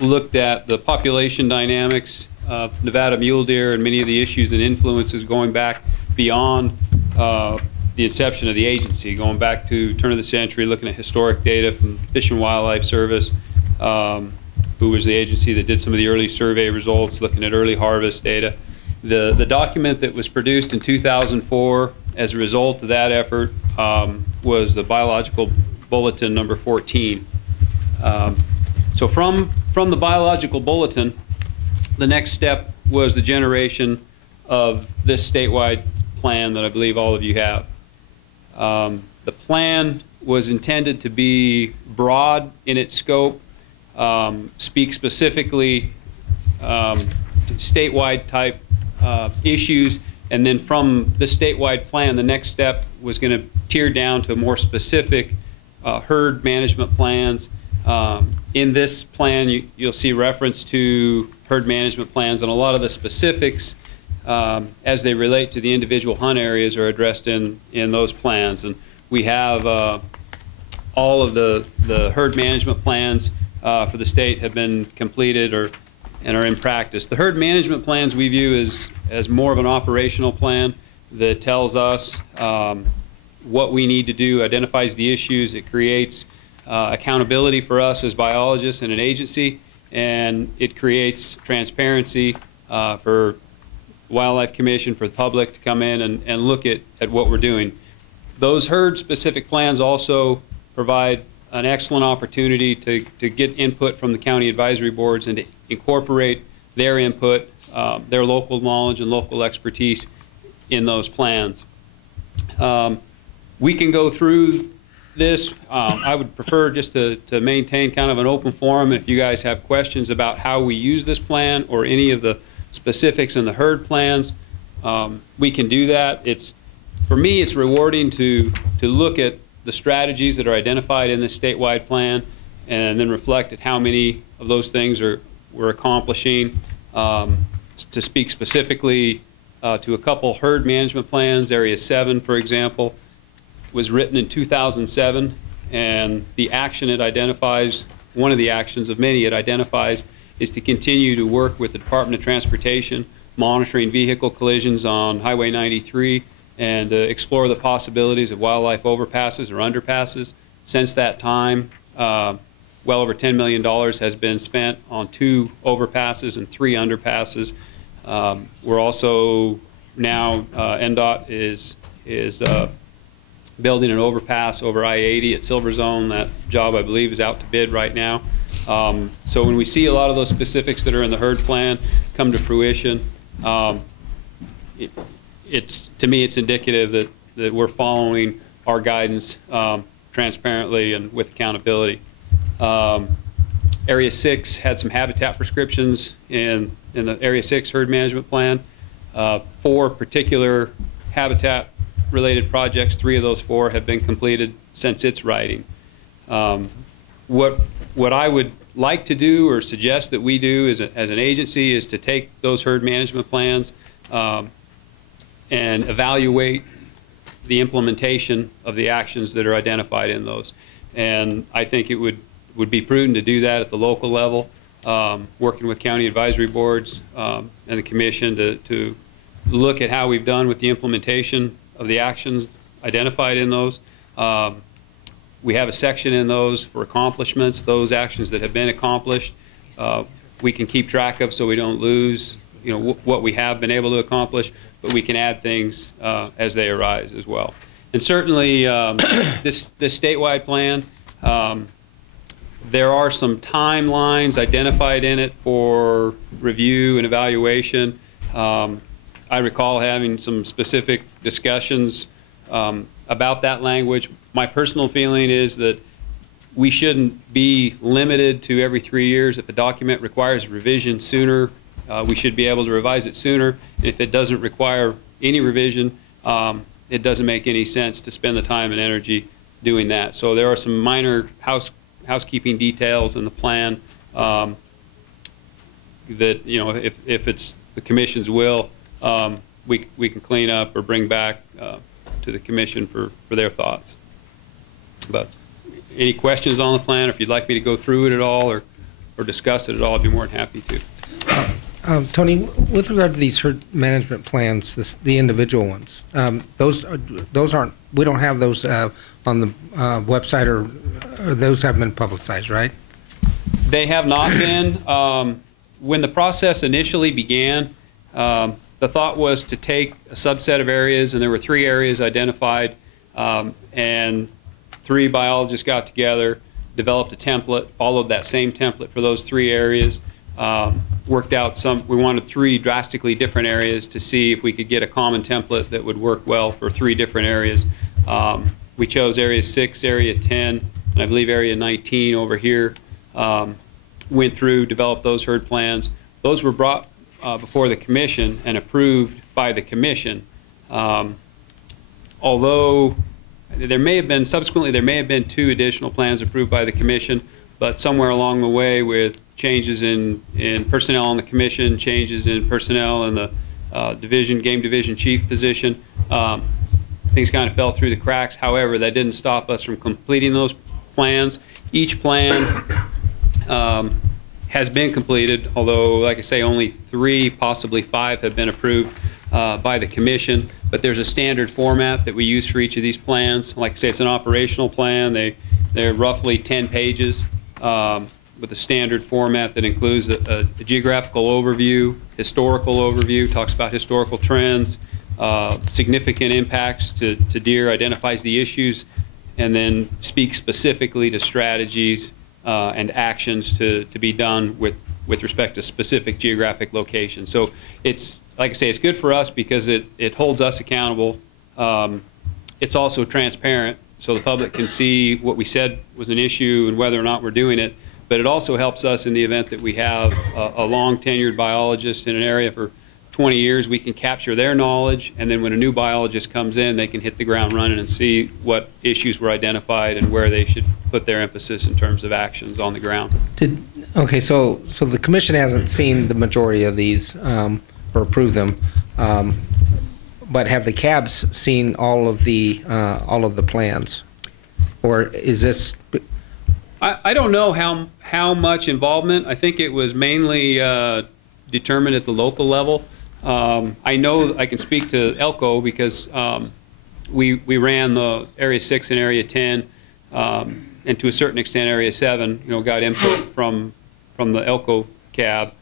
looked at the population dynamics of Nevada mule deer and many of the issues and influences going back beyond the inception of the agency, going back to turn of the century, looking at historic data from Fish and Wildlife Service, who was the agency that did some of the early survey results, looking at early harvest data. The document that was produced in 2004 as a result of that effort was the Biological Bulletin number 14. So from the Biological Bulletin, the next step was the generation of this statewide plan that I believe all of you have. The plan was intended to be broad in its scope, speak specifically statewide type issues, and then from the statewide plan, the next step was going to tier down to more specific herd management plans. In this plan, you'll see reference to herd management plans, and a lot of the specifics as they relate to the individual hunt areas are addressed in those plans. And we have all of the herd management plans for the state have been completed and are in practice. The herd management plans we view as more of an operational plan that tells us what we need to do, identifies the issues, it creates accountability for us as biologists and an agency, and it creates transparency for Wildlife Commission, for the public to come in and look at what we're doing. Those herd-specific plans also provide an excellent opportunity to get input from the county advisory boards and to incorporate their input, their local knowledge and local expertise in those plans. We can go through this. I would prefer just to maintain kind of an open forum. If you guys have questions about how we use this plan or any of the specifics in the herd plans, we can do that. For me, it's rewarding to look at the strategies that are identified in this statewide plan and then reflect at how many of those things we're accomplishing. To speak specifically to a couple herd management plans, Area 7, for example, was written in 2007, and the action it identifies, one of the actions of many it identifies, is to continue to work with the Department of Transportation, monitoring vehicle collisions on Highway 93, and explore the possibilities of wildlife overpasses or underpasses. Since that time, well over $10 million has been spent on 2 overpasses and 3 underpasses. We're also now, NDOT is building an overpass over I-80 at Silver Zone. That job, I believe, is out to bid right now. So when we see a lot of those specifics that are in the herd plan come to fruition, to me, it's indicative that we're following our guidance transparently and with accountability. Area 6 had some habitat prescriptions in the Area 6 herd management plan. 4 particular habitat-related projects, 3 of those 4 have been completed since its writing. What I would like to do or suggest that we do as an agency is to take those herd management plans and evaluate the implementation of the actions that are identified in those. And I think it would be prudent to do that at the local level, working with county advisory boards and the commission to look at how we've done with the implementation of the actions identified in those. We have a section in those for accomplishments, those actions that have been accomplished. We can keep track of so we don't lose what we have been able to accomplish, but we can add things as they arise as well. And certainly this statewide plan, there are some timelines identified in it for review and evaluation. I recall having some specific discussions about that language. My personal feeling is that we shouldn't be limited to every 3 years. If a document requires revision sooner, we should be able to revise it sooner. If it doesn't require any revision, it doesn't make any sense to spend the time and energy doing that. So there are some minor housekeeping details in the plan that, if it's the commission's will, we can clean up or bring back to the commission for their thoughts. But any questions on the plan, or if you'd like me to go through it at all or discuss it at all, I'd be more than happy to. Tony, with regard to these herd management plans, the individual ones, those aren't. We don't have those on the website, or those haven't been publicized, right? They have not been. When the process initially began, the thought was to take a subset of areas, and there were 3 areas identified, and 3 biologists got together, developed a template, followed that same template for those 3 areas. worked out we wanted 3 drastically different areas to see if we could get a common template that would work well for 3 different areas. We chose Area 6, Area 10, and I believe Area 19 over here. Went through, developed those herd plans. Those were brought before the commission and approved by the commission. Although there may have been, subsequently, there may have been 2 additional plans approved by the commission, but somewhere along the way with changes in personnel on the commission, changes in personnel in the game division chief position, things kind of fell through the cracks. However, that didn't stop us from completing those plans. Each plan has been completed, although, like I say, only 3, possibly 5 have been approved by the commission. But there's a standard format that we use for each of these plans. Like I say, it's an operational plan. They're roughly 10 pages with a standard format that includes a geographical overview, historical overview, talks about historical trends, significant impacts to deer, identifies the issues, and then speaks specifically to strategies and actions to be done with respect to specific geographic locations. So it's, like I say, it's good for us because it holds us accountable. It's also transparent, so the public can see what we said was an issue and whether or not we're doing it. But it also helps us in the event that we have a long tenured biologist in an area for 20 years, we can capture their knowledge, and then when a new biologist comes in, they can hit the ground running and see what issues were identified and where they should put their emphasis in terms of actions on the ground. Okay, so the commission hasn't seen the majority of these or approved them, but have the cabs seen all of the plans, or is this? I don't know how much involvement. I think it was mainly determined at the local level. I know I can speak to Elko because we ran the Area 6 and Area 10, and to a certain extent Area 7. Got input from the Elko cab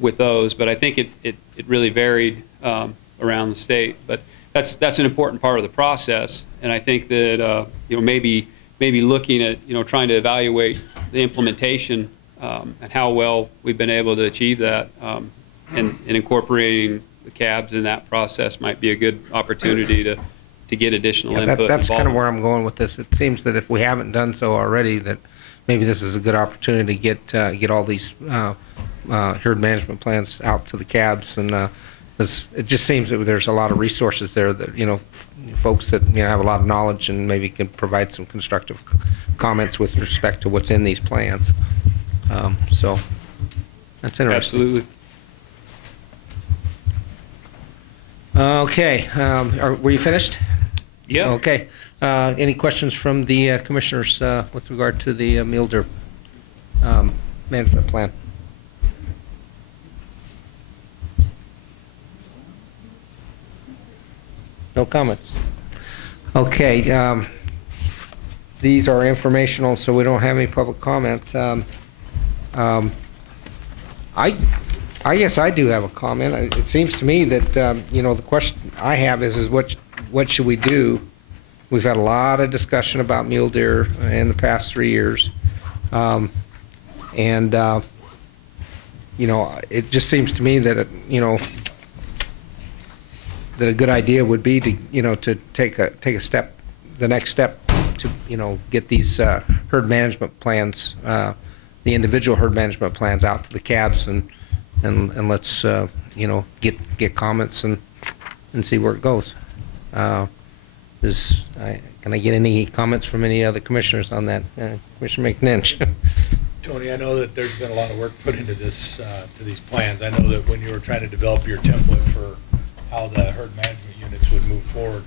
with those, but I think it really varied around the state. But that's an important part of the process, and I think that maybe looking at trying to evaluate the implementation and how well we've been able to achieve that, and incorporating the cabs in that process might be a good opportunity to get additional input. That's kind of where I'm going with this. It seems that if we haven't done so already, that maybe this is a good opportunity to get all these herd management plans out to the cabs, and it just seems that there's a lot of resources there that folks that have a lot of knowledge and maybe can provide some constructive comments with respect to what's in these plans. So that's interesting. Absolutely. Okay, were you finished? Yeah. Okay. Any questions from the commissioners with regard to the mule deer management plan? No comments. Okay. These are informational, so we don't have any public comment. I guess I do have a comment. It seems to me that the question I have is what should we do? We've had a lot of discussion about mule deer in the past 3 years, and it just seems to me that that a good idea would be to take a step, the next step to get these herd management plans, the individual herd management plans out to the cabs and let's get comments and see where it goes. Can I get any comments from any other commissioners on that? Commissioner McNinch. Tony, I know that there's been a lot of work put into this, to these plans. I know that when you were trying to develop your template for how the herd management units would move forward,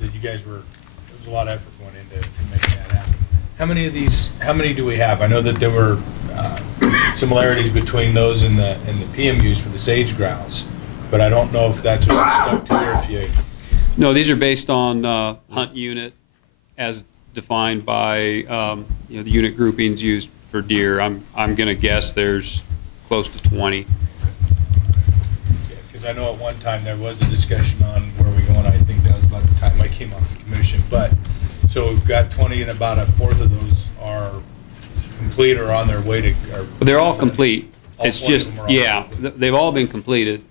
that you guys there was a lot of effort going into making that happen. How many do we have? I know that there were similarities between those and the PMUs for the sage grouse, but I don't know if that's what you stuck to or if you... No, these are based on hunt unit as defined by the unit groupings used for deer. I'm going to guess there's close to 20. Because I know at one time there was a discussion on where we're going. I think that was about the time I came off the commission. But so we've got 20, and about a fourth of those are complete or on their way to. They're all complete. It's four of just, them are yeah, they've all been completed.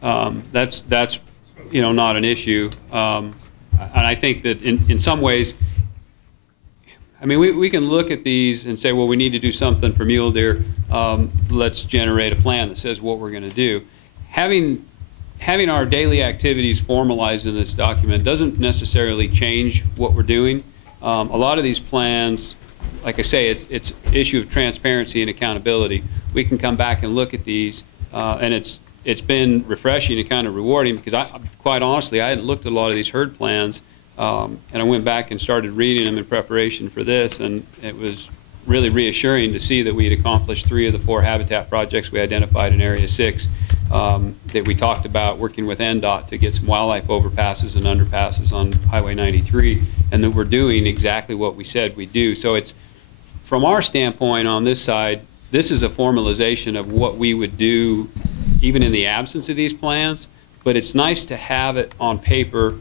That's not an issue. And I think that in some ways, I mean, we can look at these and say, well, we need to do something for mule deer. Let's generate a plan that says what we're going to do. Having our daily activities formalized in this document doesn't necessarily change what we're doing. A lot of these plans, like I say, it's an issue of transparency and accountability. We can come back and look at these, and it's been refreshing and kind of rewarding, because quite honestly, I hadn't looked at a lot of these herd plans, and I went back and started reading them in preparation for this, and it was really reassuring to see that we had accomplished 3 of the 4 habitat projects we identified in Area 6 that we talked about working with NDOT to get some wildlife overpasses and underpasses on Highway 93, and that we're doing exactly what we said we'd do. So it's, from our standpoint on this side, this is a formalization of what we would do even in the absence of these plans, but it's nice to have it on paper,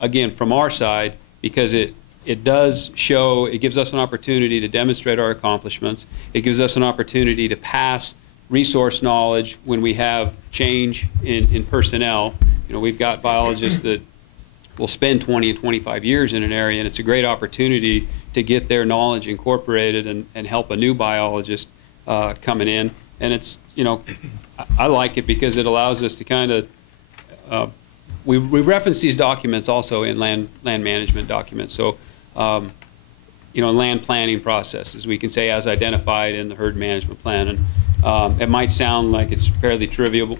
again, from our side, because it does show, it gives us an opportunity to demonstrate our accomplishments. It gives us an opportunity to pass resource knowledge when we have change in personnel. You know, we've got biologists that will spend 20 and 25 years in an area, and it's a great opportunity to get their knowledge incorporated and help a new biologist coming in. And it's, you know, I like it because it allows us to kind of, we reference these documents also in land management documents. So, you know, land planning processes, we can say as identified in the herd management plan. And it might sound like it's fairly trivial,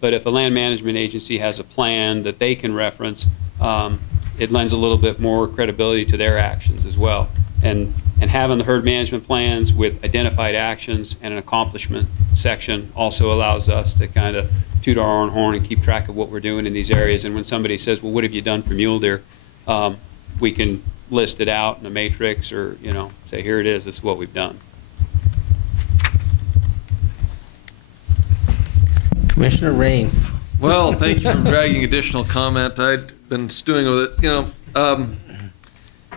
but if a land management agency has a plan that they can reference, it lends a little bit more credibility to their actions as well. And having the herd management plans with identified actions and an accomplishment section also allows us to kind of toot our own horn and keep track of what we're doing in these areas. And when somebody says, well, what have you done for mule deer? We can list it out in a matrix, or, you know, say, here it is, this is what we've done. Commissioner Rain. Well, thank you for dragging additional comment. I'd been stewing with it. You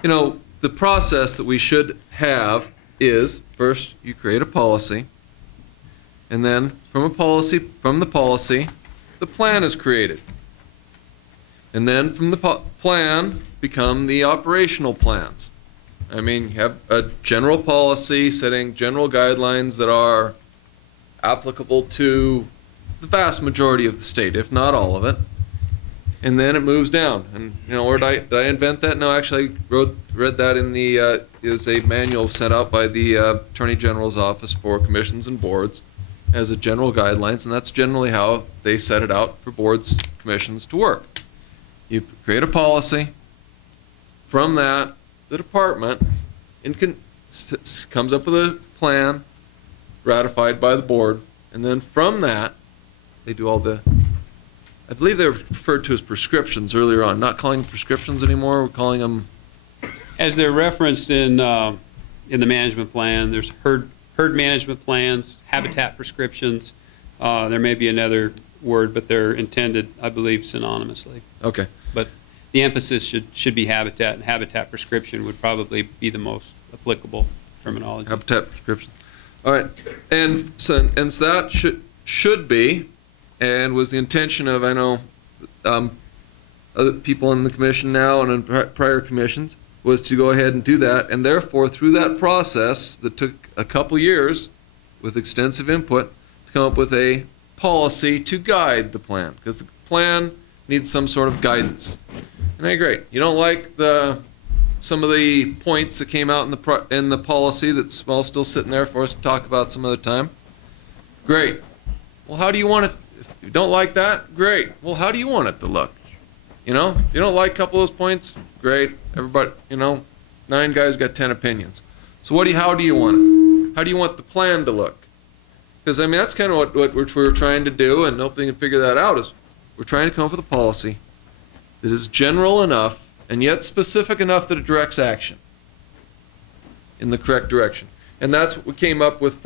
know, the process that we should have is, first you create a policy, and then from the policy, the plan is created. And then from the plan become the operational plans. I mean, you have a general policy setting general guidelines that are applicable to the vast majority of the state, if not all of it. And then it moves down. And, you know, or did I invent that? No, actually, I read that in the, it was a manual sent out by the Attorney General's Office for Commissions and Boards as a general guidelines, and that's generally how they set it out for boards, commissions to work. You create a policy. From that, the department comes up with a plan ratified by the board, and then from that, they do all the, I believe they were referred to as prescriptions earlier on. Not calling them prescriptions anymore, we're calling them... As they're referenced in the management plan, there's herd management plans, habitat prescriptions. There may be another word, but they're intended, I believe, synonymously. Okay. But the emphasis should be habitat, and habitat prescription would probably be the most applicable terminology. Habitat prescription. All right. And so that should be, and was the intention of, I know, other people in the commission now and in prior commissions, was to go ahead and do that. And therefore, through that process that took a couple years with extensive input, to come up with a policy to guide the plan, because the plan needs some sort of guidance. And I agree. You don't like some of the points that came out in the policy that's still sitting there for us to talk about some other time. Great. Well, how do you want it? If you don't like that, great. Well, how do you want it to look? You know, you don't like a couple of those points, great. Everybody, you know, 9 guys got 10 opinions. So how do you want it? How do you want the plan to look? Because, I mean, that's kind of what we're trying to do, and hoping to figure that out, is we're trying to come up with a policy that is general enough and yet specific enough that it directs action in the correct direction. And that's what we came up with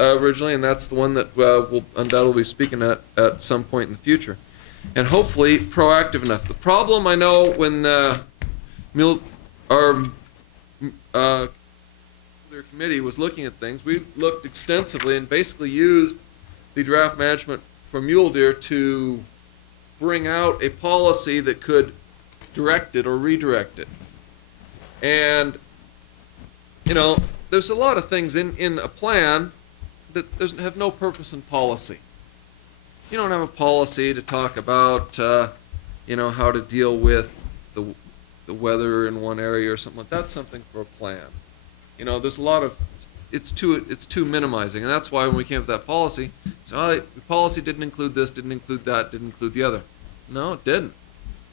originally, and that's the one that we'll undoubtedly be speaking at some point in the future. And hopefully proactive enough. The problem, I know, when particular committee was looking at things, we looked extensively and basically used the draft management for mule deer to bring out a policy that could direct it or redirect it. And, you know, there's a lot of things in a plan that have no purpose in policy. You don't have a policy to talk about, you know, how to deal with the weather in one area or something like that. That's something for a plan. You know, there's a lot of, it's too minimizing, and that's why when we came up with that policy, so the policy didn't include this, didn't include that, didn't include the other. No, it didn't.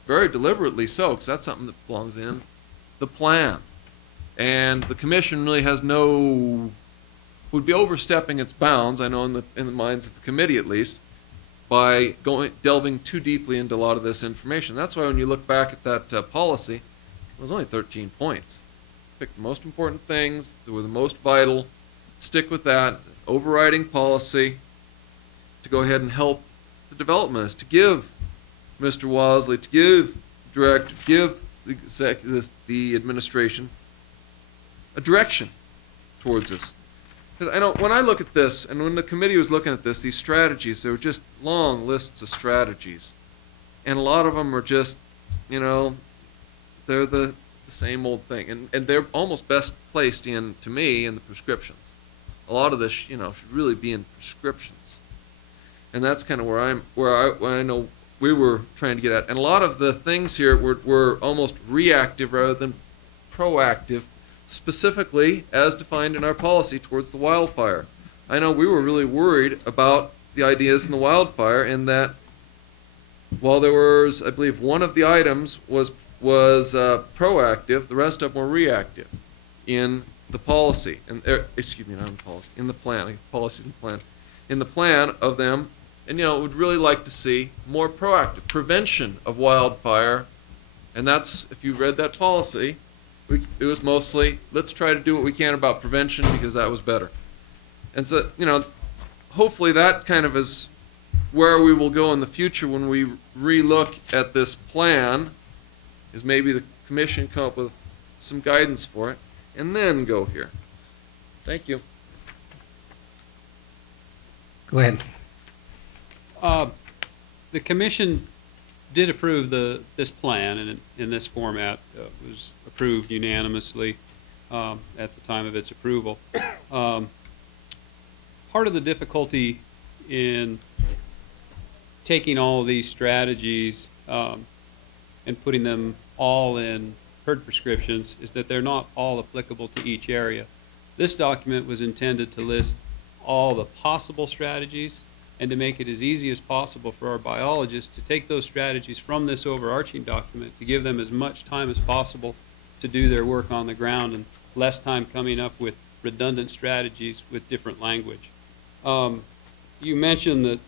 Very deliberately so, because that's something that belongs in the plan. And the commission really has would be overstepping its bounds, I know in the minds of the committee at least, by delving too deeply into a lot of this information. That's why when you look back at that policy, it was only 13 points. Pick the most important things that were the most vital, stick with that, overriding policy to go ahead and help the development, to give Mr. Wasley, to give the director, to give the administration a direction towards this. Because I know when I look at this, and when the committee was looking at this, these strategies, they were just long lists of strategies. And a lot of them are just, you know, they're the same old thing. And they're almost best placed in, to me, in the prescriptions. A lot of this, you know, should really be in prescriptions. And that's kind of where I know we were trying to get at. And a lot of the things here were almost reactive rather than proactive, specifically as defined in our policy towards the wildfire. I know we were really worried about the ideas in the wildfire, in that while there was, I believe, one of the items was proactive, the rest of them were reactive in the policy, and excuse me, not in the policy, in the plan, policy and plan, in the plan of them. And you know, would really like to see more proactive prevention of wildfire, and that's, if you read that policy, it was mostly, let's try to do what we can about prevention because that was better. And so, you know, hopefully that kind of is where we will go in the future when we relook at this plan, is maybe the commission come up with some guidance for it, and then go here. Thank you. Go ahead. The commission did approve this plan, and in this format was approved unanimously at the time of its approval. Part of the difficulty in taking all of these strategies and putting them all in herd prescriptions is that they're not all applicable to each area. This document was intended to list all the possible strategies and to make it as easy as possible for our biologists to take those strategies from this overarching document, to give them as much time as possible to do their work on the ground and less time coming up with redundant strategies with different language. You mentioned that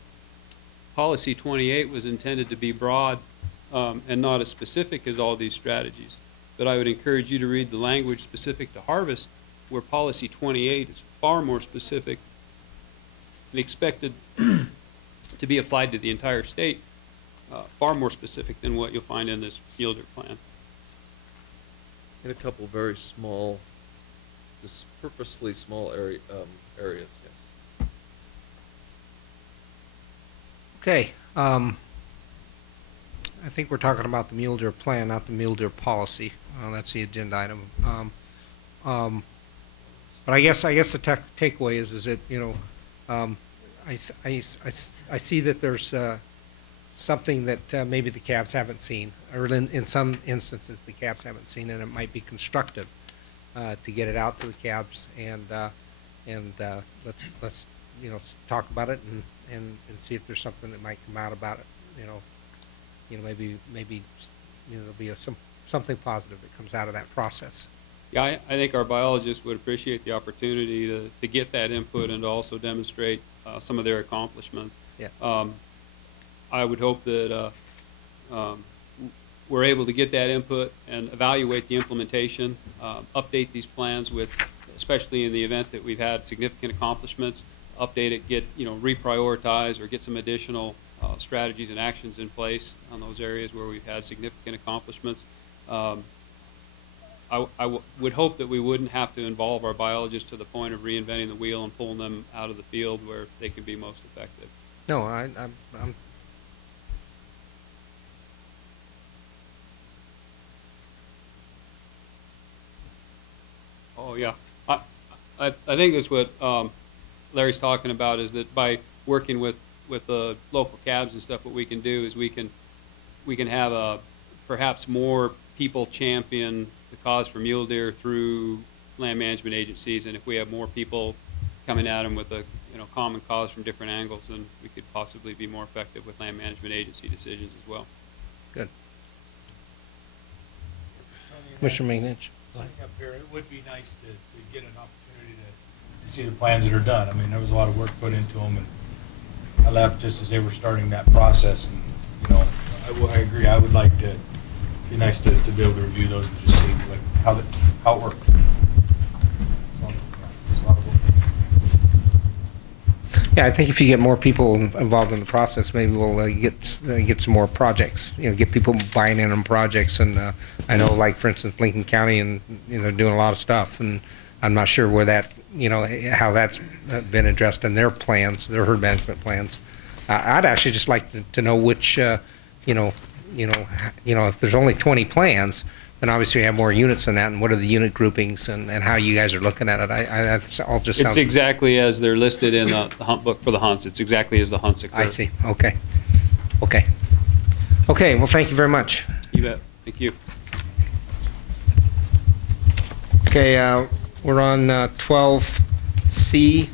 Policy 28 was intended to be broad and not as specific as all these strategies, but I would encourage you to read the language specific to harvest, where Policy 28 is far more specific and expected to be applied to the entire state, far more specific than what you'll find in this mule deer plan. In a couple very small, just purposely small areas, yes. Okay. I think we're talking about the mule deer plan, not the mule deer policy. That's the agenda item. But I guess the takeaway is that, you know, I see that there's something that maybe the cabs haven't seen, or in some instances the cabs haven't seen, and it might be constructive to get it out to the cabs, and let's you know, talk about it and see if there's something that might come out about it. You know, maybe you know, there'll be something positive that comes out of that process. Yeah, I think our biologists would appreciate the opportunity to get that input and to also demonstrate some of their accomplishments. Yeah. I would hope that we're able to get that input and evaluate the implementation, update these plans with, especially in the event that we've had significant accomplishments, update it, get, you know, reprioritize or get some additional strategies and actions in place on those areas where we've had significant accomplishments. would hope that we wouldn't have to involve our biologists to the point of reinventing the wheel and pulling them out of the field where they can be most effective. No, I'm Oh, yeah. I think that's what Larry's talking about, is that by working with the local cabs and stuff, what we can do is we can have perhaps more people champion the cause for mule deer through land management agencies, and if we have more people coming at them with a common cause from different angles, then we could possibly be more effective with land management agency decisions as well. good. Commissioner Magnich. Sitting up here, it would be nice to get an opportunity to see the plans that are done. I mean, there was a lot of work put into them, and I left just as they were starting that process. And I agree. I would like to. It'd be nice to be able to review those and just see how it works. It's a lot of work. Yeah, I think if you get more people involved in the process, maybe we'll get some more projects. Get people buying in on projects. And I know, like for instance, Lincoln County, and they're doing a lot of stuff. And I'm not sure where that, how that's been addressed in their plans, their herd management plans. I'd actually just like to know which, if there's only 20 plans, then obviously we have more units than that, and what are the unit groupings and how you guys are looking at it. That's all just sounds... It's exactly as they're listed in the hunt book for the hunts. It's exactly as the hunts occur. I see. Okay. Well, thank you very much. You bet. Thank you. Okay, we're on 12C.